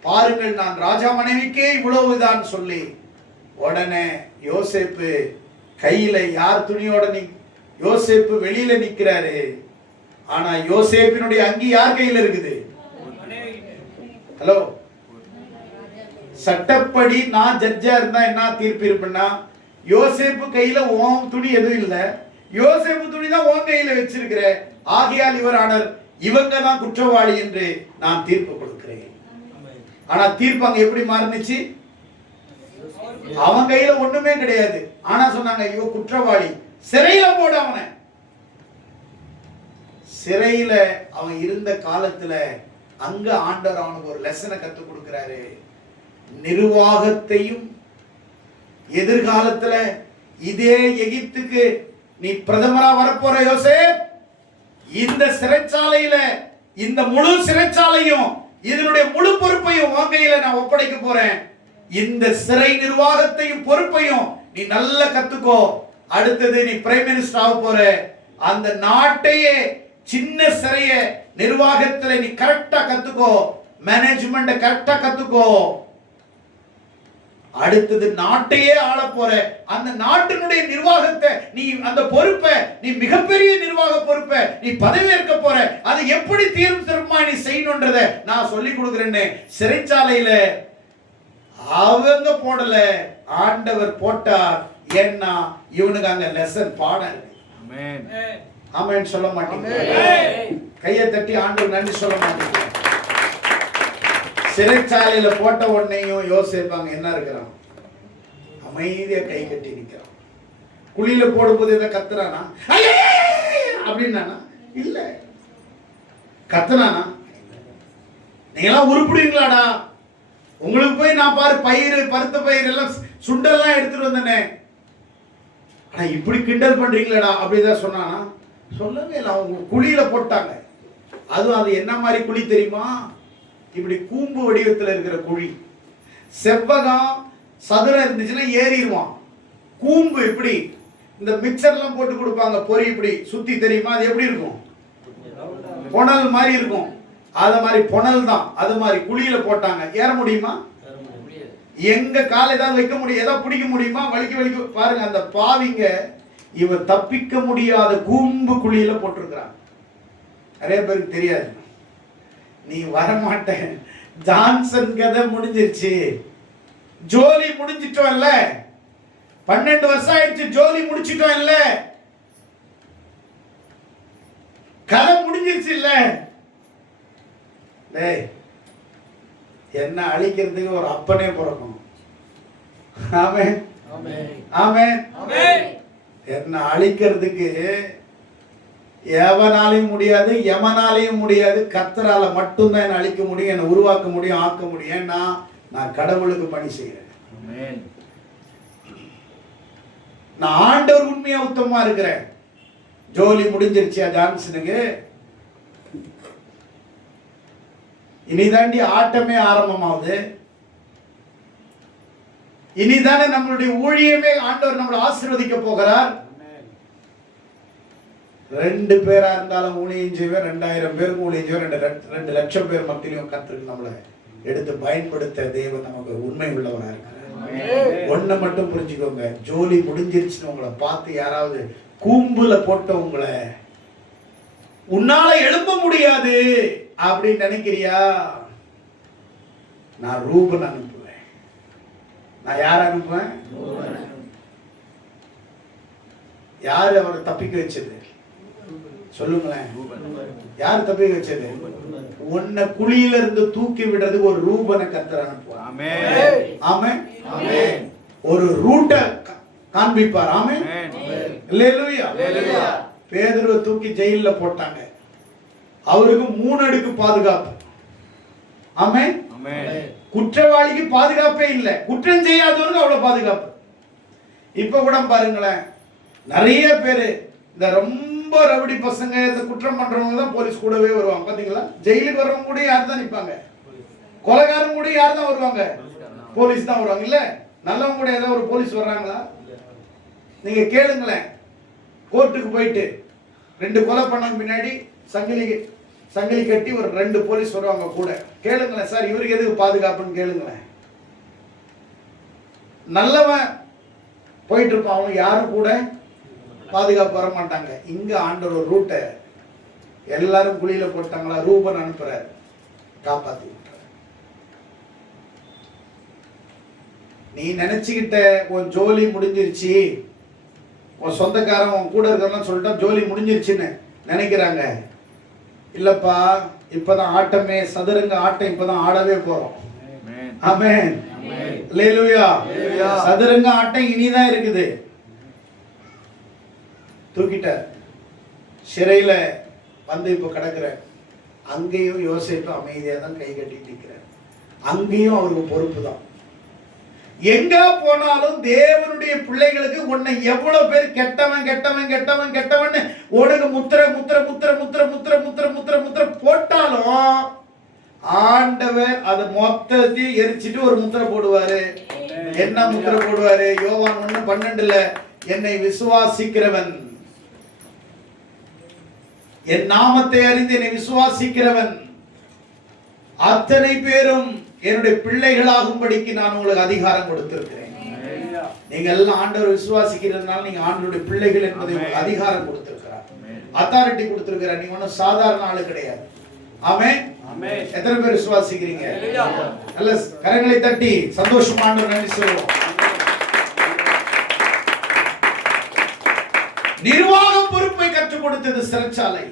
பாருங்கள், நான் ராஜா மனைவிக்கே இவ்வளவுதான் சொல்லி. உடனே யோசேப்பு கையில யார் துணியோட யோசேப்பு வெளியில நிக்கிறாரு. ஆனா யோசேப்பினுடைய அங்கி யார் கையில இருக்குது? ஹலோ, சட்டப்படி நான் ஜட்ஜா இருந்தா என்ன தீர்ப்பு இருப்பேன்னா, யோசேப்பு கையில ஓம் துணி எதுவும் இல்ல, யோசேப்பு துணி தான் உன் கையில வச்சிருக்கிற, ஆகையால் இவரானர் இவங்க தான் குற்றவாளி என்று நான் தீர்ப்பு கொடுக்கிறேன். ஆனா தீர்ப்பு அங்க எப்படி மாறுனுச்சு? அவன் கையில ஒண்ணுமே கிடையாது. ஆனா சொன்னாங்க இவ குற்றவாளி, சிறையில போட அவனை. சிறையில அவன் இருந்த காலத்துல அங்க ஆண்டவர் அவனுக்கு ஒரு லெசனை கத்து கொடுக்கிறாரு. நிர்வாகத்தையும் எதிர்காலத்துல இதே எகிப்துக்கு நீ பிரதமரா வரப்போற யோசேப், இந்த சிறைச்சாலையில இந்த முழு சிறைச்சாலையும் இதனுடைய முழு பொறுப்பையும் உன் கையில நான் ஒப்படைக்க போறேன். இந்த சிறை நிர்வாகத்தையும் பொறுப்பையும் நீ நல்லா கத்துக்கோ. அடுத்தது நீ பிரைம் மினிஸ்டர் ஆக போற. அந்த நாட்டையே சின்ன சிறைய நிர்வாகத்துல நீ கரெக்டா கத்துக்கோ, மேனேஜ்மெண்ட கரெக்டா கத்துக்கோ. அடுத்தது நாட்டையே ஆள போற. அந்த நாட்டினுடைய நிர்வாகத்தை நீ அந்த பொறுப்பை நீ மிகப்பெரிய நிர்வாக பொறுப்பை நீ பதவியேற்க போற. அதை எப்படி தீர்வு திரும்ப நீ செய்யணும்ன்றத நான் சொல்லி கொடுக்கிறேன்னு சிறைச்சாலையில அவங்க போடல, ஆண்டவர் போட்டார். ஏன்னா இவனுக்கு அங்க லெசன் பாடம் இருக்கு. ஆமென் சொல்ல மாட்டீங்க? கையை தட்டி ஆண்டவர் நன்றி சொல்ல மாட்டீங்க? சிறைச்சாலையில போட்ட உடனேயும் யோசிப்பாங்க என்ன இருக்கிறான், அமைதியா கை கட்டி நிக்கிறான். குழியில போடும்போது எதை கத்துறானா அப்படின்னா இல்ல, கத்துனானா நீங்களாம் உருப்பிடுவீங்களாடா? உங்களுக்கு போய் நான் பாரு பயிர் பருத்த பயிர் எல்லாம் சுண்டெல்லாம் எடுத்துட்டு வந்தனே, ஆனா இப்படி கிண்டல் பண்றீங்களா அப்படிதான் சொன்னானா? சொல்லவே இல்லை. அவங்க குழியில போட்டாங்க. அதுவும் அது என்ன மாதிரி குழி தெரியுமா? இப்படி கூம்பு வடிவத்தில் இருக்கிற குழி. செவ்வகம் சதுரம் இருந்துச்சுன்னா ஏறிடுவான். கூம்பு இப்படி இந்த மிக்சர்லாம் போட்டு கொடுப்பாங்க பொறி, இப்படி சுத்தி தெரியுமா? அது எப்படி இருக்கும்? புனல் மாதிரி இருக்கும். அத மாதிரி புனல் தான். அது மாதிரி குழியில போட்டாங்க. ஏற முடியுமா? எங்க கால் ஏதாவது வைக்க முடியும்? ஏதாவது பிடிக்க முடியுமா? வலிக்க பாருங்க. அந்த பாவிங்க இவர் தப்பிக்க முடியாத கூம்பு குழியில போட்டிருக்கிறான். நிறைய பேருக்கு தெரியாது. நீ வரமாட்ட, ஜான்சன் கதை முடிஞ்சிருச்சு, ஜோலி முடிஞ்சிட்டோம் இல்ல, 12 வருஷம் ஆயிடுச்சு, ஜோலி முடிச்சிட்டோம் இல்ல, கதை முடிஞ்சிருச்சு இல்ல. என்ன அழிக்கிறதுக்கு ஒரு அப்பனே பிறக்கணும். ஆமென் ஆமென். என்ன அழிக்கிறதுக்கு எவனாலையும் முடியாது, எமனாலையும் முடியாது. கர்த்தரால மட்டும்தான் என்ன அழிக்க முடியும், என்ன உருவாக்க முடியும், ஆக்க முடியும். ஏன்னா நான் கடவுளுக்கு பணி செய்கிறேன். நான் ஆண்டவர் உண்மையா உத்தமமா இருக்கிறேன். ஜோலி முடிஞ்சிருச்சியா ஜான்சனுக்கு? இனிதாண்டி ஆட்டமே ஆரம்பமாகுது. இனிதானே நம்மளுடைய ஊழியமே ஆண்டவர் நம்மளை ஆசீர்வதிக்க போகிறார். 2 பேரா இருந்தாலும் ஊழியம் செய்வேன், 2000 பேருக்கு ஊழியம் செய்வேன், 2 லட்சம் பேர் மத்தியிலும் கர்த்தருக்கு நம்மளை எடுத்து பயன்படுத்த தேவன் நமக்கு உண்மை உள்ளவரா இருக்கிறார். ஒண்ணு மட்டும் புரிஞ்சுக்கோங்க, ஜோலி முடிஞ்சிருச்சுன்னு உங்களை பார்த்து யாராவது கூம்புல போட்ட உங்களை உன்னால எழும்ப முடியாது அப்படின்னு நினைக்கிறியா? நான் ரூபன் அனுப்புவேன். நான் யார் அனுப்புவேன்? யாரு அவரை தப்பிக்க வச்சது? சொல்லுங்களேன். யார் தப்பிக்க வச்சது? உன்னை குழியில இருந்து தூக்கி விடுறதுக்கு ஒரு ரூபனை கர்த்தர் அனுப்புவார். ஆமென் ஆமென். ஒரு ரூட்ட காண்பிப்பார். ஆமென் அல்லேலூயா. பேதுருவை தூக்கி ஜெயில்ல போட்டாங்க. அவருக்கு 3 அடுக்கு பாதுகாப்பு. ஆமென். ஆமென். குற்றவாளிக்கு பாதுகாப்பே இல்லை, குற்றம் செய்யாதவனுக்கு அவ்வளவு பாதுகாப்பு. இப்ப கூட பாருங்களேன், நிறைய பேரு இந்த ரொம்ப ரவுடி பசங்க, இந்த குற்றம் பண்றவங்க தான் போலீஸ் கூடவே வருவாங்க. பாத்தீங்களா? ஜெயிலுக்கு வர்றவங்க கூட யார் தான் நிப்பாங்க? கொலைகாரங்க கூட யார் தான் வருவாங்க? போலீஸ் தான் வருவாங்க. இல்ல நல்லவங்க கூட ஏதாவது ஒரு போலீஸ் வர்றாங்களா? நீங்க கேளுங்களேன். கோர்ட்டுக்கு போயிட்டு 2 கொலை பண்ண பின்னாடி சங்கிலி கட்டி ஒரு 2 போலீஸ் வருவாங்க கூட. கேளுங்களேன், சார் இவருக்கு எதுக்கு பாதுகாப்புன்னு கேளுங்களேன். நல்லவன் போயிட்டு இருப்பான், அவனுக்கு யாரும் கூட பாதுகாப்பு வர மாட்டாங்க. இங்க ஆண்டவர் ஒரு ரூட்டை எல்லாரும் குழியில போட்டாங்களா, ரூபன் அனுப்புறாரு, காப்பாத்தி விட்டுறாரு. நீ நினைச்சுக்கிட்ட உன் ஜோலி முடிஞ்சிருச்சு, உன் சொந்தக்காரன் உன் கூட இருக்கிறலாம் சொல்லிட்டா ஜோலி முடிஞ்சிருச்சுன்னு நினைக்கிறாங்க. இல்லப்பா, இப்பதான் ஆட்டமே, சதுரங்க ஆட்டம் இப்பதான் ஆடவே போறோம். ஆமென். அல்லேலூயா. சதுரங்க ஆட்டம் இனிதான் இருக்குது. தூக்கிட்டார், சிறையில வந்து இப்ப கிடக்குற. அங்கேயும் யோசேப்பு அமைதியா தான் கை கட்டிட்டு இருக்கிறார். அங்கேயும் அவருக்கு பொறுப்பு தான். எங்க போனாலும் தேவனுடைய பிள்ளைகளுக்கு உன்னை எவ்வளவு பேர் கெட்டவன் கெட்டவன் கெட்டவன் கெட்டவன் உனக்கு முத்திர முத்திர முத்திர முத்திர முத்திர முத்திர முத்திர முத்திர போட்டாலும் ஆண்டவர் அதை மொத்தத்தையும் எரிச்சிட்டு ஒரு முத்திரை போடுவாரு. என்ன முத்திரை போடுவாரு? யோவான் 1:12 என்னை விசுவாசிக்கிறவன், என் நாமத்தை அறிந்து என்னை விசுவாசிக்கிறவன் அத்தனை பேரும் என்னுடைய பிள்ளைகளாகும்படிக்கு நான் உங்களுக்கு அதிகாரம் கொடுத்திருக்கிறேன். நீங்க எல்லாம் ஆண்டவர் விசுவாசிக்கிறதுனால நீங்க ஆண்டவருடைய பிள்ளைகள் என்பதை உங்களுக்கு அதிகாரம் கொடுத்திருக்கிறார், அத்தாரிட்டி கொடுத்திருக்கிறார். நீங்க ஒன்றும் சாதாரண ஆளு கிடையாது. ஆமென். எத்தனை பேர் விசுவாசிக்கிறீங்க? நல்ல கரங்களை தட்டி சந்தோஷமா ஆண்டவர் நன்றி சொல்லுவோம். நிர்வாக பொறுப்பை கற்றுக் கொடுத்தது சிறைச்சாலை.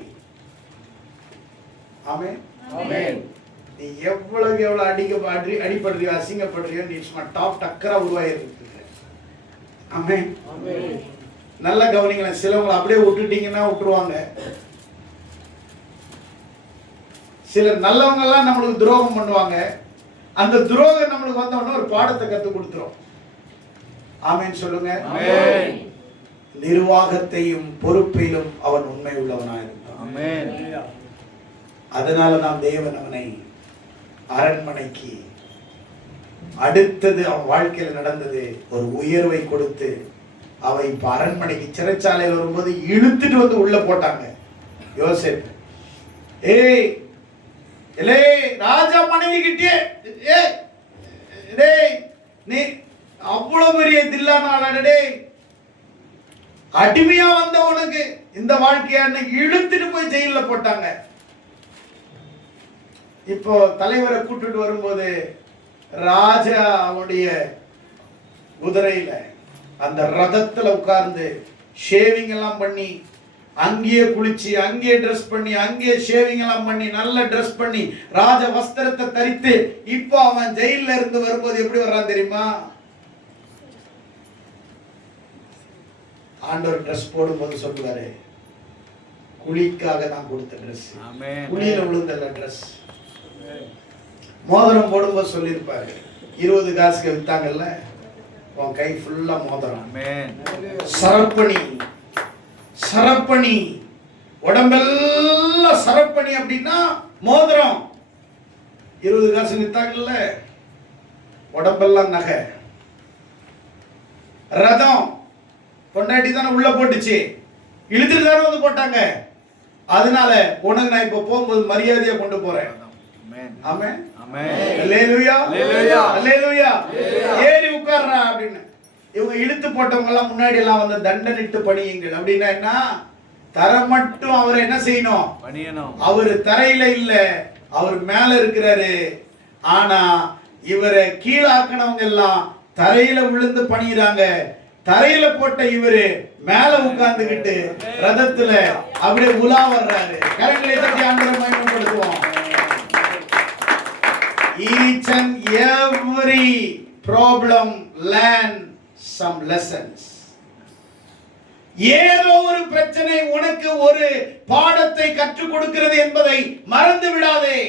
ஆமென். ஆமென். நீ எவ்வளவு அடிபடுறியோ அசிங்கப்படுறியோ, நீ சும்மா டாப் டக்கரா உருவாயிருக்கு. ஆமென். நல்ல கவனிங்களேன். சிலவங்களை அப்படியே விட்டுட்டீங்கன்னா விட்டுருவாங்க. சிலர் நல்லவங்க எல்லாம் நம்மளுக்கு துரோகம் பண்ணுவாங்க. அந்த துரோகம் நம்மளுக்கு வந்த உடனே ஒரு பாடத்தை கத்து கொடுத்துரும். ஆமென் சொல்லுங்க. நிர்வாகத்தையும் பொறுப்பிலும் அவன் உண்மை உள்ளவனாயிருந்தான். அதனால தான் தேவன் அவனை அரண்மனைக்கு, அடுத்தது அவன் வாழ்க்கையில் நடந்தது ஒரு உயர்வை கொடுத்து அவன் இப்ப அரண்மனைக்கு, சிறைச்சாலையில் வரும்போது இழுத்துட்டு வந்து உள்ள போட்டாங்க. யோசேப்பு, ஏய் ராஜா மனைவி கிட்டே, நீ அவ்வளவு பெரிய தில்லானாடே, அடிமையா வந்த உனக்கு இந்த வாழ்க்கையான இழுத்துட்டு போய் ஜெயில போட்டாங்க. இப்போ தலைவரை கூட்டிட்டு வரும்போது ராஜா அவனுடைய குதிரையில அந்த ரதத்துல உட்கார்ந்து ஷேவிங் எல்லாம் பண்ணி, அங்கேயே குளிச்சு, அங்கேயே ட்ரெஸ் பண்ணி, அங்கேயே ஷேவிங் எல்லாம் பண்ணி, நல்ல ட்ரெஸ் பண்ணி, ராஜ வஸ்திரத்தை தரித்து, இப்போ அவன் ஜெயில இருந்து வரும்போது எப்படி வர்றான் தெரியுமா? ஆண்டவர் ட்ரெஸ் போடும்போது சொல்லுவாரு, குழிக்காக நான் கொடுத்த ட்ரெஸ், குழியில விழுந்தல்ல ட்ரெஸ். மோதிரம் போடும்போது சொல்லியிருப்பாரு, 20 காசுக்கு வித்தாங்கல்ல, உன் கை ஃபுல்லா மோதிரம். சரப்பணி, சரப்பணி, உடம்பெல்லாம் சரப்பணி அப்படின்னா மோதிரம். 20 காசு வித்தாங்கல்ல, உடம்பெல்லாம் நகை. ரதம் பொண்டாட்டி தானே உள்ள போட்டுச்சு, இழுத்துட்டு தானே வந்து போட்டாங்க. அதனால உனக்கு நான் இப்ப போகும்போது மரியாதையா கொண்டு போறேன். ஆமென். அல்லேலூயா, அல்லேலூயா. ஏறி உட்கார்றா அப்படின்னு. இவங்க இழுத்து போட்டவங்க எல்லாம் முன்னாடி எல்லாம் வந்து தண்டனிட்டு பணியுங்கள் அப்படின்னா என்ன? தர மட்டும் அவர் என்ன செய்யணும்? அவரு தரையில இல்ல, அவர் மேல இருக்கிறாரு. ஆனா இவரை கீழாக்கினவங்க எல்லாம் தரையில விழுந்து பணியிறாங்க. தரையில போட்ட இவரு மேல உட்கார்ந்துகிட்டு ரதத்துல அப்படியே உலா வர்றாரு. கரங்களை தட்டி ஆண்டவரை மகிமைப்படுத்துவோம். Each and every problem learn some lessons. ஏதோ ஒரு பிரச்சனை உனக்கு ஒரு பாடத்தை கற்றுக் கொடுக்கிறது என்பதை மறந்து விடாதே.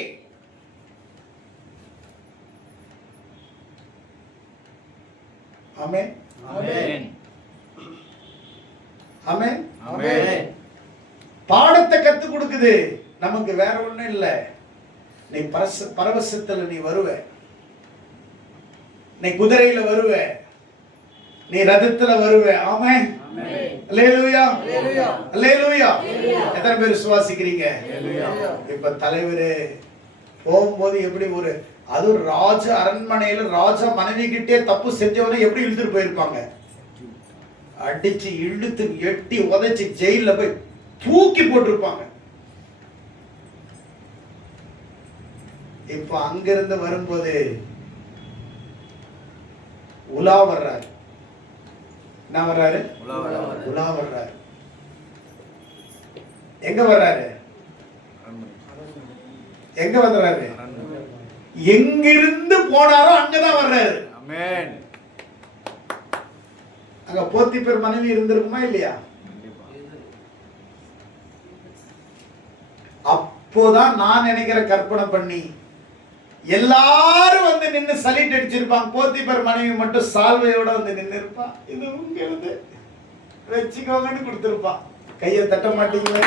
ஆமென். ஆமென். ஆமென். ஆமென். பாடத்தை கத்து கொடுக்குது. நமக்கு வேற ஒண்ணும் இல்ல. நீ பரவசத்துல நீ வருவ, நீ குதிரையில வருவ, நீ ரதத்துல வருவ. ஆமென். அல்லேலூயா. அல்லேலூயா. எத்தனை பேர் விசுவாசிக்கிறீங்க? இப்ப தலைவர் போகும்போது எப்படி ஒரு அது ராஜ அரண்மனையில ராஜா மனைவி கிட்டே தப்பு செஞ்சவனை எப்படி இழுத்துட்டு போயிருப்பாங்க? அடிச்சு இழுத்து எட்டி உதைச்சு ஜெயில போய் தூக்கி போட்டிருப்பாங்க. இப்ப அங்கிருந்து வரும்போது உலா வர்றாரு. என்ன வர்றாரு? உலா வர்றாரு. எங்க வர்றாரு? எங்க வர்றாரு? எங்கிருந்து போனாரோ அங்கதான் வர்றாரு. ஆமென். அங்க போத்திப்பர் மனைவி இருந்திருக்குமா இல்லையா? அப்போதான் நான் நினைக்கிற கற்பனை பண்ணி எல்லாரும் வந்து நின்னு சலிட் அடிச்சிருப்பாங்க. போத்திப்பர் மனைவி மட்டும் சால்வையோட வந்து நின்னு இருப்பா. இது உங்க வச்சுக்கோங்கன்னு கொடுத்திருப்பா. கையை தட்ட மாட்டீங்களே.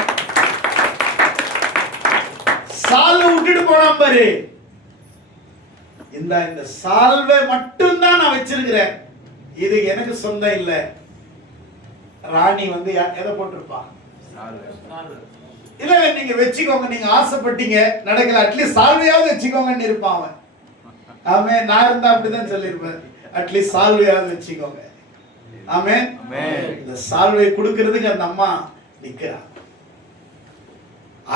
சால்வை விட்டுட்டு போனான் பாரு. இந்த சால்வை மட்டும்தான் நான் வச்சிருக்கிறேன், இது எனக்கு சொந்தம் இல்ல. ராணி வந்து எதை போட்டிருப்பா? இல்ல நீங்க வச்சுக்கோங்க, நீங்க ஆசைப்பட்டீங்க நடக்கல, அட்லீஸ்ட் சால்வையாவது வச்சுக்கோங்கன்னு இருப்பான் அவன். ஆமே, நான் இருந்தா அப்படிதான் சொல்லியிருப்பேன், அட்லீஸ்ட் சால்வையாவது வச்சுக்கோங்க. ஆமே. இந்த சால்வை கொடுக்கிறதுக்கு அந்த அம்மா நிக்கிறா.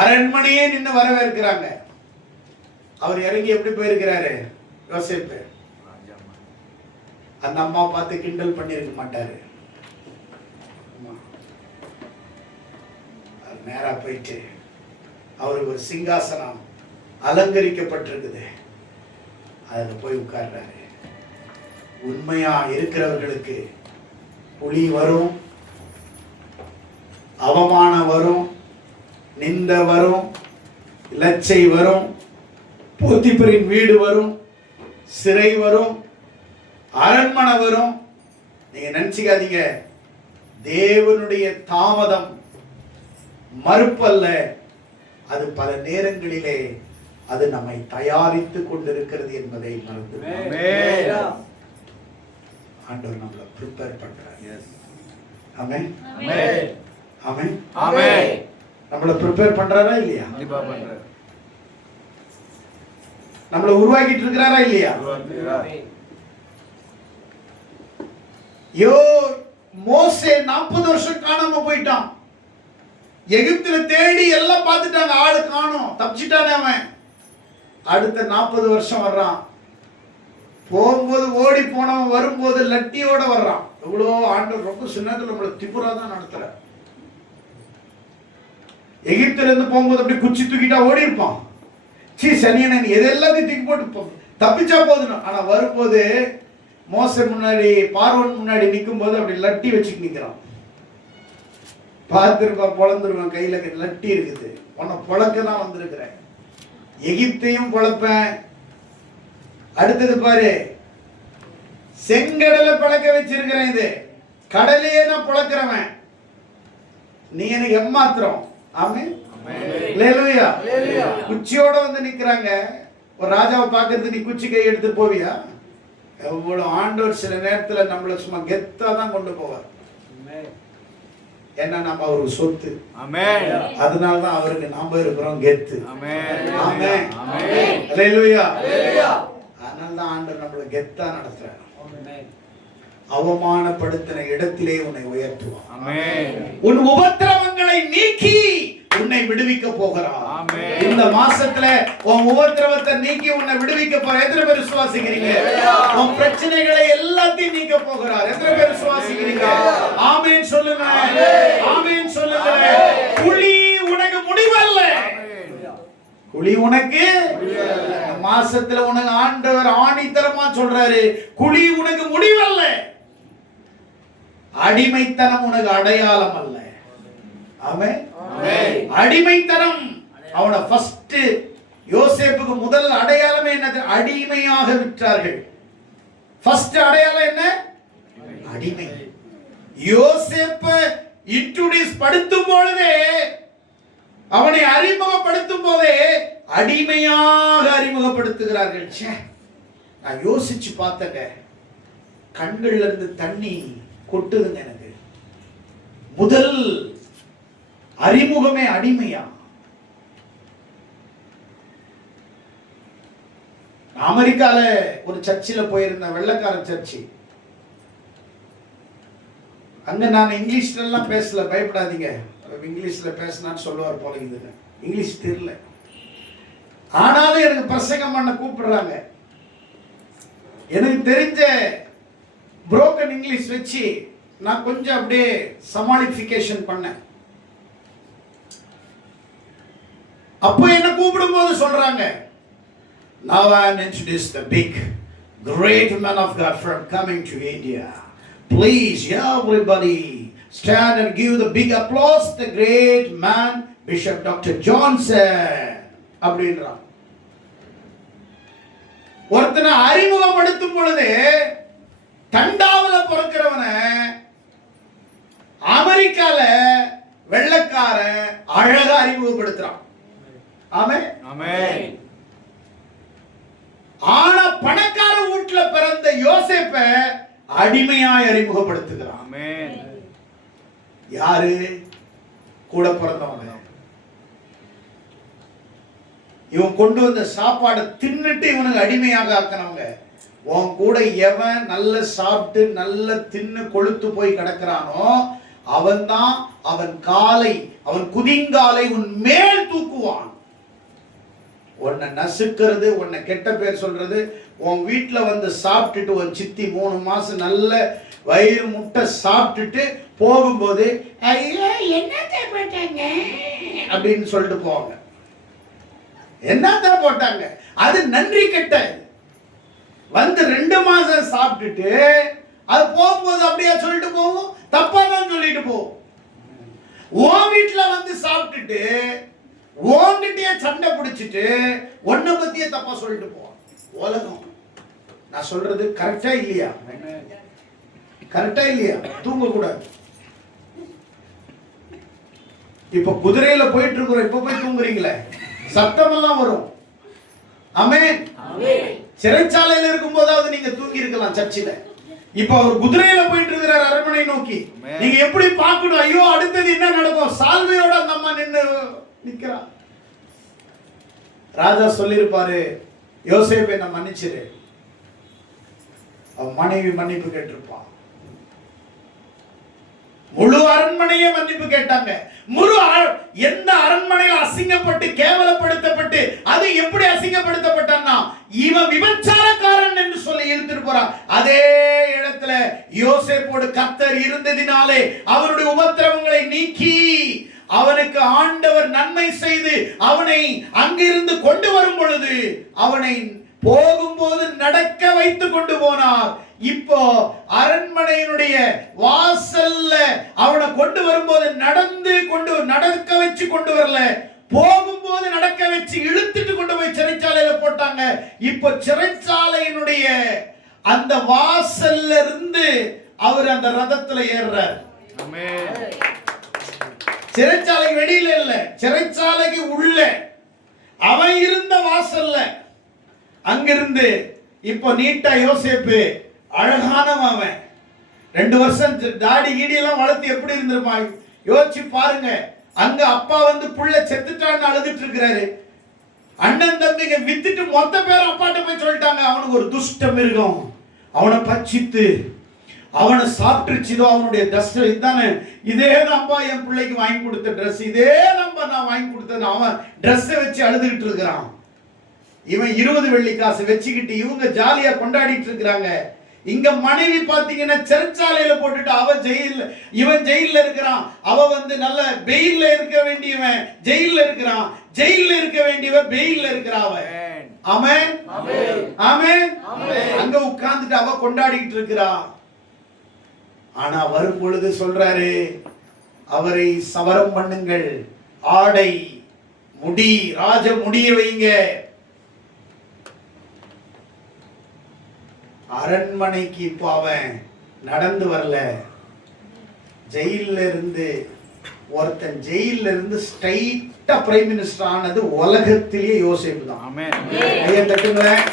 அரண்மனையே நின்று வரவேற்கிறாங்க. அவர் இறங்கி எப்படி போயிருக்கிறாரு? யோசேப்பு அந்த அம்மா பார்த்து கிண்டல் பண்ணிருக்க மாட்டாரு. நேரா போயிட்டு அவருக்கு ஒரு சிங்காசனம் அலங்கரிக்கப்பட்டிருக்குது, அதுல போய் உட்கார்றாரு. உண்மையா இருக்கிறவர்களுக்கு புலி வரும், அவமானம் வரும், நிந்த வரும், இலச்சை வரும், போத்திப்பரின் வீடு வரும், சிறை வரும், அரண்மனை வரும். நீங்க நினைச்சுக்காதீங்க, தேவனுடைய தாமதம் மறுப்பல்ல, அது பல நேரங்களிலே அது நம்மை தயாரித்துக் கொண்டிருக்கிறது என்பதை மறந்து ஆண்டவர் நம்மளை ப்ரிப்பேர் பண்றார். ஆமென். ஆமென். ஆமென். நம்மளை ப்ரிப்பேர் பண்றாரா இல்லையா? நம்மளை உருவாக்கிட்டு இருக்கிறாரா இல்லையா? மோசே 40 வருஷம் காணாம போயிட்டான். எகிப்துல தேடி எல்லாம் பார்த்துட்டாங்க, ஆளு காணோம், தப்பிச்சிட்டானே அவன். அடுத்த 40 வருஷம் வர்றான். போகும்போது ஓடி போனவன் வரும்போது லட்டியோட வர்றான். எவ்வளோ ஆண்டவர் ரொம்ப சின்னத்துல நம்மளை திபுரா தான் நடத்துற. எகிப்துல இருந்து போகும்போது அப்படி குச்சி தூக்கிட்டா ஓடி இருப்பான். சனியனை எது எல்லாத்தையும் தூக்கி போட்டு தப்பிச்சா போதும். ஆனா வரும்போது மோசே முன்னாடி பார்வோன் முன்னாடி நிற்கும் போது அப்படி லட்டி வச்சுட்டு நிக்கிறான். பார்த்துருப்பா, பொழந்துருவான், கையில லட்டி இருக்குது. உன்னை பொழக்க தான் வந்திருக்கிறேன், எகிப்தையும் பொழப்பேன். அடுத்தது பாரு, செங்கடலை பழக்க வச்சிருக்கிறேன், இது கடலையே நான் பொழக்கிறவன், நீ எனக்கு எம்மாத்திரம். ஆமென். அல்லேலூயா. குச்சியோட வந்து நிக்கிறாங்க. ஒரு ராஜாவை பார்க்கறதுக்கு நீ குச்சி கை எடுத்து போவியா? எவ்வளவு ஆண்டவர் சில நேரத்துல நம்மள சும்மா கெத்தா தான் கொண்டு போவார். ஏன்னா நம்ம அவருக்கு சொத்து. ஆமென். அதனால தான் அவருக்கு நாம இருக்கிறோம் கெத்து. ஆமென். ஆமென். அல்லேலூயா. அதனால தான் ஆண்டவர் நம்மள கெத்தா நடத்துறார். அவமானப்படுத்தின இடத்திலே உன்னை உயர்த்துவார். ஆமென். உன் உபத்திரவங்களை நீக்கி உன்னை விடுவிக்க போகிறார். ஆமென். இந்த மாசத்துல உன் உபத்திரவத்தை நீக்கி உன்னை விடுவிக்க போறார். எத்தனை பேர் விசுவாசிக்கிறீங்க? உன் பிரச்சனைகளை எல்லாத்தையும் நீக்க போகிறார். எத்தனை பேர் விசுவாசிக்கிறீங்க? ஆமென் சொல்லுங்க. ஆமென் சொல்லுங்க. குழி உனக்கு முடிவல்ல. குழி உனக்கு மாசத்துல உனக்கு ஆண்டவர் ஆணித்தரமா சொல்றாரு, குழி உனக்கு முடிவல்ல. அடிமைத்தனம் உனக்கு அடையாளம் அல்ல. ஆமென். அடிமைத்தனம் அவன ஃபர்ஸ்ட் யோசேப்புக்கு முதல் அடையாளமே என்னது? அடிமையாக விற்றார்கள். ஃபர்ஸ்ட் அடையாளம் என்ன? அடிமை. யோசேப்பை இன்ட்ரோடியூஸ் படுத்தும் பொழுதே, அவனை அறிமுகப்படுத்தும் போதே அடிமையாக அறிமுகப்படுத்துகிறார்கள். நான் யோசிச்சு பார்த்தங்க, கண்கள்ல இருந்து தண்ணி கொட்டுதுங்க எனக்கு. முதல் அறிமுகமே அடிமையா. அமெரிக்கால ஒரு சர்ச்சில் போயிருந்த, வெள்ளைக்கார சர்ச்சு. அங்க நான் இங்கிலீஷ்ல எல்லாம் பேசல, பயப்படாதீங்க. இங்கிலீஷ்ல பேசினான்னு சொல்லுவார் போல. இதுங்க இங்கிலீஷ் தெரியல, ஆனாலும் எனக்கு பிரசங்கம் பண்ண கூப்பிடுறாங்க. எனக்கு தெரிஞ்ச புரோக்கன் இங்கிலீஷ் வச்சு நான் கொஞ்சம் அப்படியே சமாளிஃபிகேஷன் பண்ணேன். அப்போ என்ன கூப்பிடும் போது சொல்றாங்க, now I am introduced the big great man of God from coming to India. Please everybody stand and give the big applause the great man Bishop Dr. Johnson அப்படின்றான். ஒருத்தனை அறிமுகப்படுத்தும் பொழுது தண்டாவுல பிறக்கிறவனை அமெரிக்கால வெள்ளைக்கார அழகா அறிமுகப்படுத்துறான். ஆமென் ஆமென். ஆனா பணக்கார வீட்டுல பிறந்த யோசேப்பை அடிமையாய் அறிமுகப்படுத்துகிறான். ஆமென். யாரு? கூட பிறந்தவங்க. இவன் கொண்டு வந்த சாப்பாடை தின்னுட்டு இவனுக்கு அடிமையாக ஆக்கினவங்க. உன் கூட எவன் நல்ல சாப்பிட்டு நல்ல தின்னு கொழுத்து போய் கிடக்கிறானோ அவன்தான் அவன் காலை, அவன் குதிங்காலை உன் மேல் தூக்குவான். உன்னை நசுக்கிறது, உன்னை கெட்ட பேர் சொல்றது, உன் வீட்டுல வந்து சாப்பிட்டுட்டு உன் சித்தி 3 மாசம் நல்ல வயிறு முட்டை சாப்பிட்டுட்டு போகும்போது ஐயோ என்னத்தை போட்டாங்க அப்படின்னு சொல்லிட்டு போவாங்க. என்னத்தான் போட்டாங்க? அது நன்றி கெட்ட. வந்து 2 மாசம் சாப்பிட்டுட்டு அது போகும்போது அப்படியே சொல்லிட்டு போவோம், தப்பா தான் சொல்லிட்டு போவோம். உன் வீட்டுல வந்து சாப்பிட்டுட்டு உன்கிட்டயே சண்டை பிடிச்சிட்டு உன்னை பத்தியே தப்பா சொல்லிட்டு போவோம். உலகம். நான் சொல்றது கரெக்டா இல்லையா? கரெக்டா இல்லையா? தூங்க கூடாது. இப்ப குதிரையில போயிட்டு இருக்கிறோம், இப்ப போய் தூங்குறீங்களே, சத்தமெல்லாம் வரும். ஆமென். சிறைச்சாலையில இருக்கும் போதாவது நீங்க தூங்கி இருக்கலாம் சர்ச்சில. இப்ப அவர் குதிரையில போயிட்டு இருக்கிறார் அரண்மனை நோக்கி. நீங்க எப்படி பார்க்கணும்? ஐயோ அடுத்தது என்ன நடக்கும்? சால்வையோட அந்த அம்மா நிக்கிறா. ராஜா சொல்லிருப்பாரு, யோசேப்பை என்ன மன்னிச்சிரு. அவன் மனைவி மன்னிப்பு கேட்டிருப்பான். முழு அரண்மனையே மன்னிப்பு கேட்டாங்க. எந்த அரண்மனையில் அசிங்கப்பட்டு கேவலப்படுத்தப்பட்டு, அது எப்படி அசிங்கப்படுத்தப்பட்டான்னா, இவன் விபச்சாரக்காரன் என்று சொல்லி இழுத்துட்டு போறான். அதே இடத்துல யோசேப்போடு கர்த்தர் இருந்ததினாலே அவனுடைய உபத்திரவங்களை நீக்கி அவனுக்கு ஆண்டவர் நன்மை செய்து அவனை அங்கிருந்து கொண்டு வரும் பொழுது அவனை போகும்போது நடக்க வைத்து கொண்டு போனார். இப்போ அரண்மனையினுடைய வாசல்ல அவனை கொண்டு வரும்போது நடக்க வச்சு கொண்டு வரல, போகும்போது நடக்க வச்சு இழுத்துட்டு கொண்டு போய் சிறைச்சாலையில போட்டாங்க. இப்போ சிறைச்சாலையினுடைய அந்த வாசல்ல இருந்து அவர் அந்த ரதத்துல ஏறுறார். ஆமென். சிறைச்சாலை வெளியில இல்ல, சிறைச்சாலைக்கு உள்ள அவன் இருந்த வாசல்ல அங்கிருந்து இப்போ நீட்டா யோசேப்பு அழகானவன். அவன் 2 வருஷம் தாடி கீடி எல்லாம் வளர்த்து எப்படி இருந்திருப்பான் யோசிச்சு பாருங்க. அங்க அப்பா வந்து புள்ள செத்துட்டான்னு அழுதுட்டு இருக்கிறாரு. அண்ணன் தம்பிங்க வித்துட்டு மொத்த பேரும் அப்பாட்ட போய் சொல்லிட்டாங்க, அவனுக்கு ஒரு துஷ்ட மிருகம் அவனை பச்சித்து அவனை சாப்பிட்டுருச்சுதோ, அவனுடைய டஸ்ட் இதுதானே, இதே நம்பா என் பிள்ளைக்கு வாங்கி கொடுத்த ட்ரெஸ், இதே நம்பா நான் வாங்கி கொடுத்தது. அவன் ட்ரெஸ்ஸை வச்சு அழுதுகிட்டு இருக்கிறான். இவன் 20 வெள்ளி காசு வச்சுக்கிட்டு இவங்க ஜாலியா கொண்டாடிட்டு இருக்கிறாங்க. இங்க மனைவி பாத்தீங்கன்னா சிறைச்சாலையில போட்டுட்டு இவன் ஜெயில்ல இருக்கிறான். அவ வந்து நல்ல பெயில்ல இருக்க வேண்டியவன் ஜெயில்ல இருக்கிறான், ஜெயில்ல இருக்க வேண்டியவன் பெயில்ல இருக்கிறான். ஆமென் ஆமென். அங்க உட்கார்ந்துட்டு அவ கொண்டாடிட்டு இருக்கிறா. ஆனா வரும் பொழுது சொல்றாரு, அவரை சவரம் பண்ணுங்கள், ஆடை முடி ராஜ முடிய வைங்க. அரண்மனைக்கு இப்போ அவன் நடந்து வரல. ஜெயில இருந்து ஒருத்தன் ஜெயில இருந்து ஸ்ட்ரைட்டா பிரைம் மினிஸ்டர் ஆனது உலகத்திலேயே யோசேப்பு தான். ஆமென். ஐயா தட்டுங்களேன்.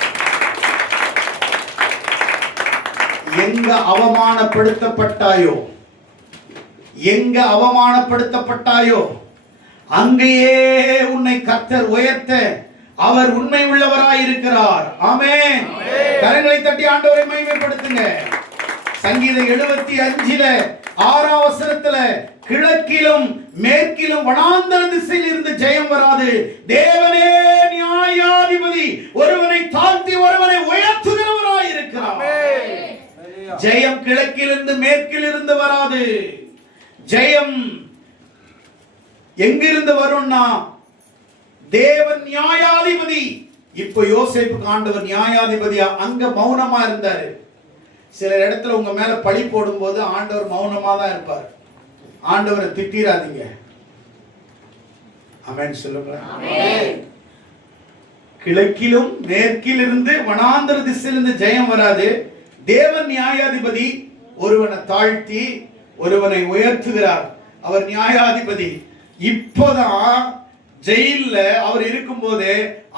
எங்க அவமானப்படுத்தப்பட்டாயோ, எங்க அவமானப்படுத்தப்பட்டாயோ அங்கேயே உன்னை கர்த்தர் உயர்த்த அவர் உண்மை உள்ளவராய் இருக்கிறார். ஆமென். கரங்களை தட்டி ஆண்டவரை மகிமைப்படுத்துங்க. சங்கீதம் 75 6ஆம் வசனத்துல கிழக்கிலும் மேற்கிலும் வனாந்தர திசையில் இருந்து ஜெயம் வராது. தேவனே நியாயாதிபதி, ஒருவனை தாழ்த்தி ஒருவனை உயர்த்துகிறவராய் இருக்கிறார். ஜெயம் கிழக்கிலிருந்து மேற்கிலிருந்து வராது. ஜெயம் எங்கிருந்து வரும்னா தேவன் நியாயாதிபதி. இப்ப யோசேப்புக்கு ஆண்டவர் நியாயாதிபதியா அங்க மௌனமா இருந்தாரு. சில இடத்துல உங்க மேல பழி போடும்போது ஆண்டவர் மௌனமா தான் இருப்பார். ஆண்டவரை திட்டிராதீங்க. ஆமென் சொல்லுங்க. கிழக்கிலும் மேற்கிலிருந்து வனாந்தர திசையிலிருந்து ஜெயம் வராது. தேவன் நியாயாதிபதி, ஒருவனை தாழ்த்தி ஒருவனை உயர்த்துகிறார். அவர் நியாயாதிபதி. இப்போதான் ஜெயில்ல அவர் இருக்கும்போது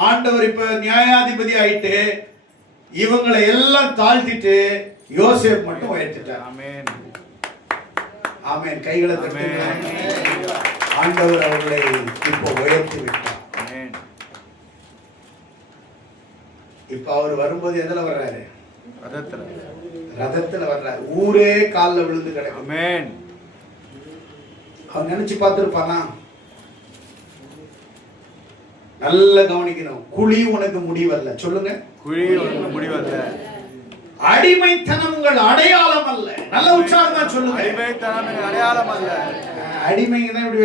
ஆண்டவர் இப்ப நியாயாதிபதி ஆயிட்டு இவங்களை எல்லாம் தாழ்த்திட்டு யோசேப் மட்டும் உயர்த்திட்டார். ஆமென். ஆமென். கைகளை தட்டுங்க. ஆண்டவர் அவர்களை இப்போ உயர்த்தி விட்டார். ஆமென். இப்ப அவர் வரும்போது எதுல வர்றாரு? ரதத்துல வர்றாரு. ஊரே கால்ல விழுந்து கிடக்கும். ஆமென். அவன் நினைச்சு பார்த்திருப்பானா? நல்ல கவனிக்கணும். குழி உனக்கு முடிவல்ல. சொல்லுங்க. குழி உனக்கு முடிவல்ல. அடிமைத்தனம் உங்கள் அடையாளம் அல்ல. நல்ல உற்சாகமா சொல்லுங்க. அடிமைத்தனம் உங்கள் அடையாளம் அல்ல. அடிமைங்க தான் இப்படி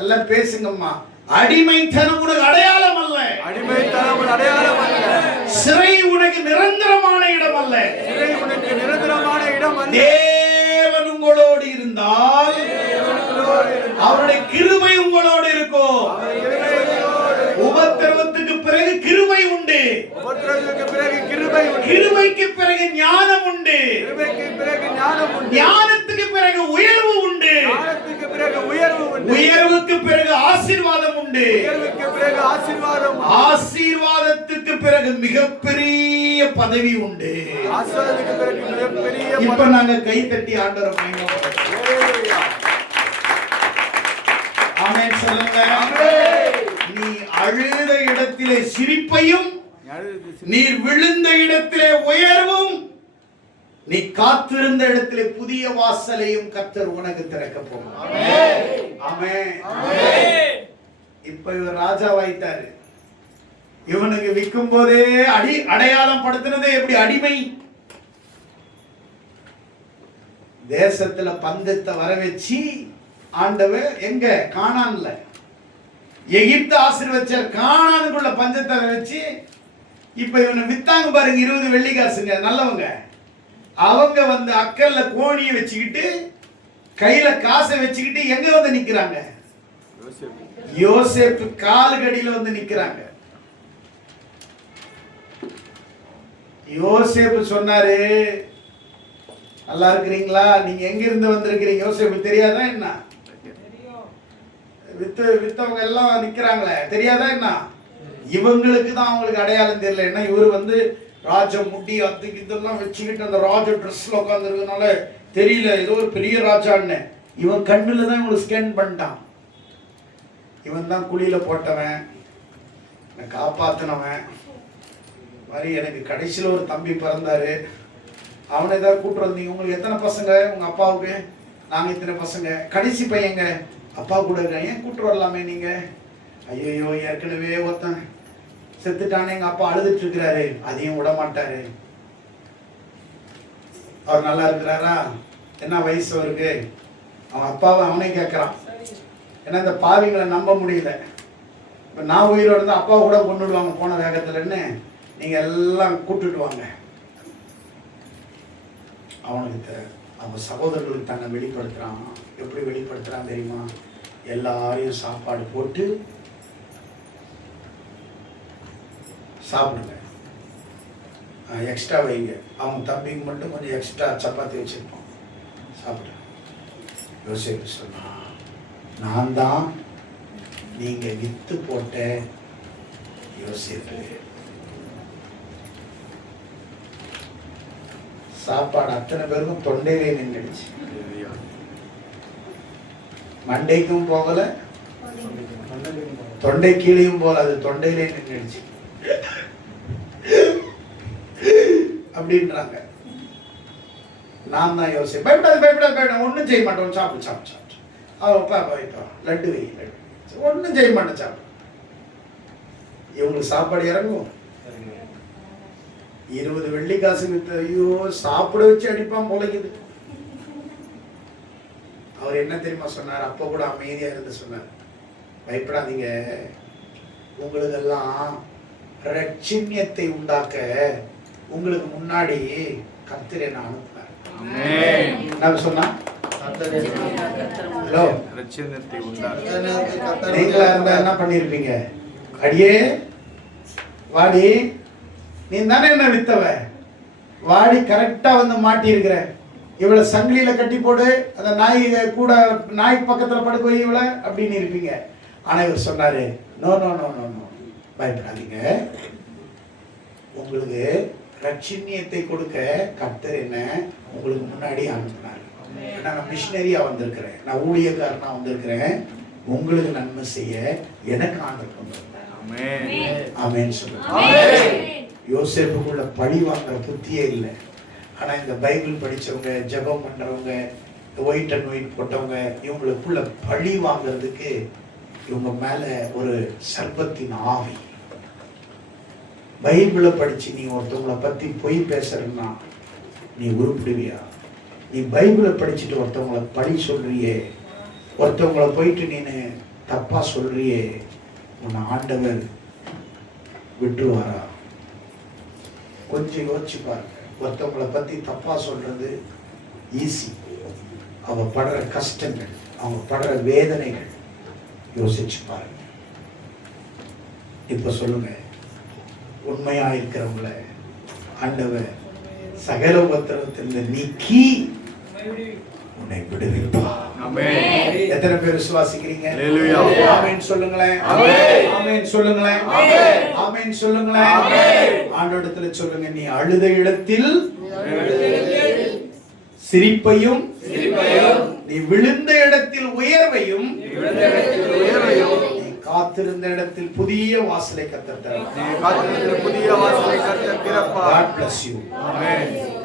எல்லாம் பேசுங்கம்மா. அடிமைத்தனம் உனக்கு அடையாளம் அல்ல. அடிமைத்தனம் உனக்கு அடையாளம் அல்ல. சிறை உனக்கு நிரந்தரமான இடம் அல்ல. சிறை உனக்கு நிரந்தரமான இடம் அல்ல. தேவன் உங்களோடு இருந்தால் அவருடைய கிருபை உங்களோடு இருக்கும். உபத்திரவத்துக்கு பிறகு கிருபை உண்டு. உபத்திரவத்துக்கு பிறகு கிருபை உண்டு. கிருபைக்கு பிறகு ஞானம் உண்டு. கிருபைக்கு பிறகு ஞானம் உண்டு. ஞானத்துக்கு பிறகு உயர்வு உண்டு. ஞானத்துக்கு பிறகு உயர்வு உண்டு. உயர்வுக்கு பிறகு ஆசீர்வாதம் உண்டு. உயர்வுக்கு பிறகு ஆசீர்வாதம். ஆசீர்வாதத்துக்கு பிறகு மிகப்பெரிய பதவி உண்டு. ஆசீர்வாதத்துக்கு பிறகு மிகப்பெரிய. இப்ப நாங்க கை தட்டி ஆண்டவரை மகிமைப்படுத்துவோம். ஆமென் சொல்லுங்க. நீ அழுத இடத்திலே சிரிப்பையும், நீர் விழுந்த இடத்திலே உயர்வும், நீ காத்திருந்த இடத்திலே புதிய வாசலையும் கர்த்தர் உனக்கு திறக்க போகிறார். ஆமென். இப்ப இவர் ராஜாவாயிட்டாரு. இவனுக்கு விற்கும் போதே அடையாளம் படுத்தினதே எப்படி? அடிமை. தேசத்துல பந்தத்தை வர வச்சு ஆண்டவர் எங்க? கானான்ல. எகிப்து ஆசீர்வதிச்சார். கானானுக்குள்ள பஞ்சத்தை வச்சு இப்ப இவனை வித்தாங்க பாருங்க. 20 வெள்ளி காசுங்க. நல்லவங்க அவங்க வந்து அக்கல்ல கோணியை வச்சுக்கிட்டு கையில காசை வச்சுக்கிட்டு எங்க வந்து நிக்கிறாங்க? யோசேப்பு காலுக்கடியில வந்து நிக்கிறாங்க. யோசேப்பு சொன்னாரு, நல்லா இருக்கிறீங்களா? நீங்க எங்க இருந்து வந்திருக்கிறீங்க? யோசேப்பு தெரியாதா என்ன? வித்தவங்க எல்லாம் நிக்கிறாங்களே, தெரியாதா என்ன? இவங்களுக்கு தான் அவங்களுக்கு அடையாளம் தெரியல. என்ன இவரு வந்து ராஜ முடி அதுக்கு இதெல்லாம் வச்சுக்கிட்டு அந்த ராஜ ட்ரெஸ்ல உட்கார்ந்து இருக்கனால தெரியல ஏதோ ஒரு பெரிய ராஜான்னு. இவன் கண்ணுல தான் இவங்களை ஸ்கேன் பண்ணிட்டான். இவன் தான் குழியில போட்டவன், காப்பாத்தினவன் மாதிரி. எனக்கு கடைசியில் ஒரு தம்பி பிறந்தாரு. அவனை ஏதாவது கூட்டு வந்தீங்க. உங்களுக்கு எத்தனை பசங்க? உங்க அப்பாவுக்கு? நாங்க இத்தனை பசங்க. கடைசி பையங்க அப்பா கூட இருக்க. ஏன் கூட்டு வரலாமே நீங்க? ஐயோ ஏற்கனவே ஒருத்தன் செத்துட்டானே, எங்க அப்பா அழுதுட்டு இருக்கிறாரு, அதையும் விட மாட்டாரு. அவர் நல்லா இருக்கிறாரா? என்ன வயசு அவருக்கு? அவன் அப்பாவை அவனே கேட்கறான். ஏன்னா இந்த பாவிங்களை நம்ப முடியல. இப்ப நான் உயிரோடு இருந்தா அப்பா கூட கொண்டுடுவாங்க போன வேகத்துலன்னு. நீங்க எல்லாம் கூட்டுட்டு வாங்க. அவனுக்கு அவன் சகோதரர்களுக்கு தன்னை வெளிப்படுத்துறான். எப்படி வெளிப்படுத்துறான் தெரியுமா? எல்லாரையும் சாப்பாடு போட்டு சாப்பிடுங்க. எக்ஸ்ட்ரா வைங்க. அவங்க தம்பிக்கு மட்டும் கொஞ்சம் எக்ஸ்ட்ரா சப்பாத்தி வச்சிருப்போம், சாப்பிட்டு. யோசேப்பு சொன்னா, நான் தான் நீங்க வித்து போட்ட யோசேப்பு. சாப்பாடு அத்தனை பேருக்கும் தொண்டையிலே நின்றுடுச்சு. மண்டைக்கும் போகல, தொண்டை கீழையும் போல, அது தொண்டையிலே நின்றுடுச்சு அப்படின்றாங்க. நான் தான் யோசிப்பேன், பயப்படாது பயப்படாது பயப்பட, ஒன்றும் செய்ய மாட்டோம், சாப்பிடு சாப்பிடு சாப்பிடு. அவப்பா வைப்பா, லட்டு வை லட்டு, ஒன்றும் செய்ய மாட்டேன், சாப்பிடு. இவங்களுக்கு சாப்பாடு இறங்கும். 20 வெள்ளி காசு வித்து, ஐயோ சாப்பிட வச்சு அடிப்பான் போலக்குது. அவர் என்ன தெரியுமா சொன்னார்? அப்போ கூட அமைதியா இருந்து சொன்னார், பயப்படாதீங்க, உங்களுக்கெல்லாம் ரட்சியத்தை உண்டாக்க உங்களுக்கு முன்னாடி கர்த்தரை நான் அனுப்புனார். என்ன சொன்னா? ஹலோ, நீங்களா இருந்தா என்ன பண்ணிருப்பீங்க? அடியே வாடி, நீ தானே என்ன வித்தவ, வாடி கரெக்டா வந்து மாட்டி இருக்கிற, இவளை சங்கிலியில கட்டி போடு, அந்த நாய் கூட நாய் பக்கத்துல படுக்க வை இவளை அப்படின்னு இருப்பீங்க. ஆனா இவர் சொன்னாரு, no no no no no, பயப்படாதீங்க, உங்களுக்கு ரட்சியத்தை கொடுக்க கர்த்தர் என்ன உங்களுக்கு முன்னாடி அனுப்பினார். நான் மிஷினரியா வந்திருக்கிறேன், நான் ஊழியக்காரனா வந்திருக்கிறேன், உங்களுக்கு நன்மை செய்ய எனக்கு ஆண்டவர் கொண்டு வந்தார். ஆமென் சொல்லுங்க. யோசேப்புக்குள்ள பழி வாங்குற புத்தியே இல்லை. ஆனா இந்த பைபிள் படிச்சவங்க, ஜெபம் பண்றவங்க, ஒயிட் அண்ட் ஒயிட் போட்டவங்க, இவங்களுக்குள்ள பழி வாங்குறதுக்கு இவங்க மேல ஒரு சர்ப்பத்தின் ஆவி. பைபிளை படிச்சு நீ ஒருத்தவங்களை பத்தி பொய் பேசுறன்னா நீ உருப்பிடுவியா? நீ பைபிளை படிச்சுட்டு ஒருத்தவங்களை பழி சொல்றியே, ஒருத்தவங்களை போயிட்டு நீனு தப்பா சொல்றியே, உன்னை ஆண்டவர் விட்டுருவாரா? கொஞ்சம் யோசிச்சு பாருங்க. ஒருத்தவங்களை பத்தி தப்பா சொல்றது ஈஸி, அவங்க படுற கஷ்டங்கள், அவங்க படுற வேதனைகள் யோசிச்சு பாருங்க. இப்ப சொல்லுங்க, உண்மையா இருக்கிறவங்கள ஆண்டவர் சகல உபத்திரவத்திலிருந்து நீக்கி உன்னை விடுவிப்பா. எத்தனை பேர் விசுவாசிக்கிறீங்க? ஆமென் சொல்லுங்களேன். ஆமென் சொல்லுங்களேன். ஆமென் சொல்லுங்களேன். ஆண்டவரிடத்தில் சொல்லுங்க, நீ அழுத இடத்தில் சிரிப்பையும், நீ விழுந்த இடத்தில் உயர்வையும், நீ காத்திருந்த இடத்தில் புதிய வாசலை கர்த்தர் திறப்பார். God bless you.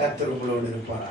கர்த்தர் உங்களோடு இருப்பார்.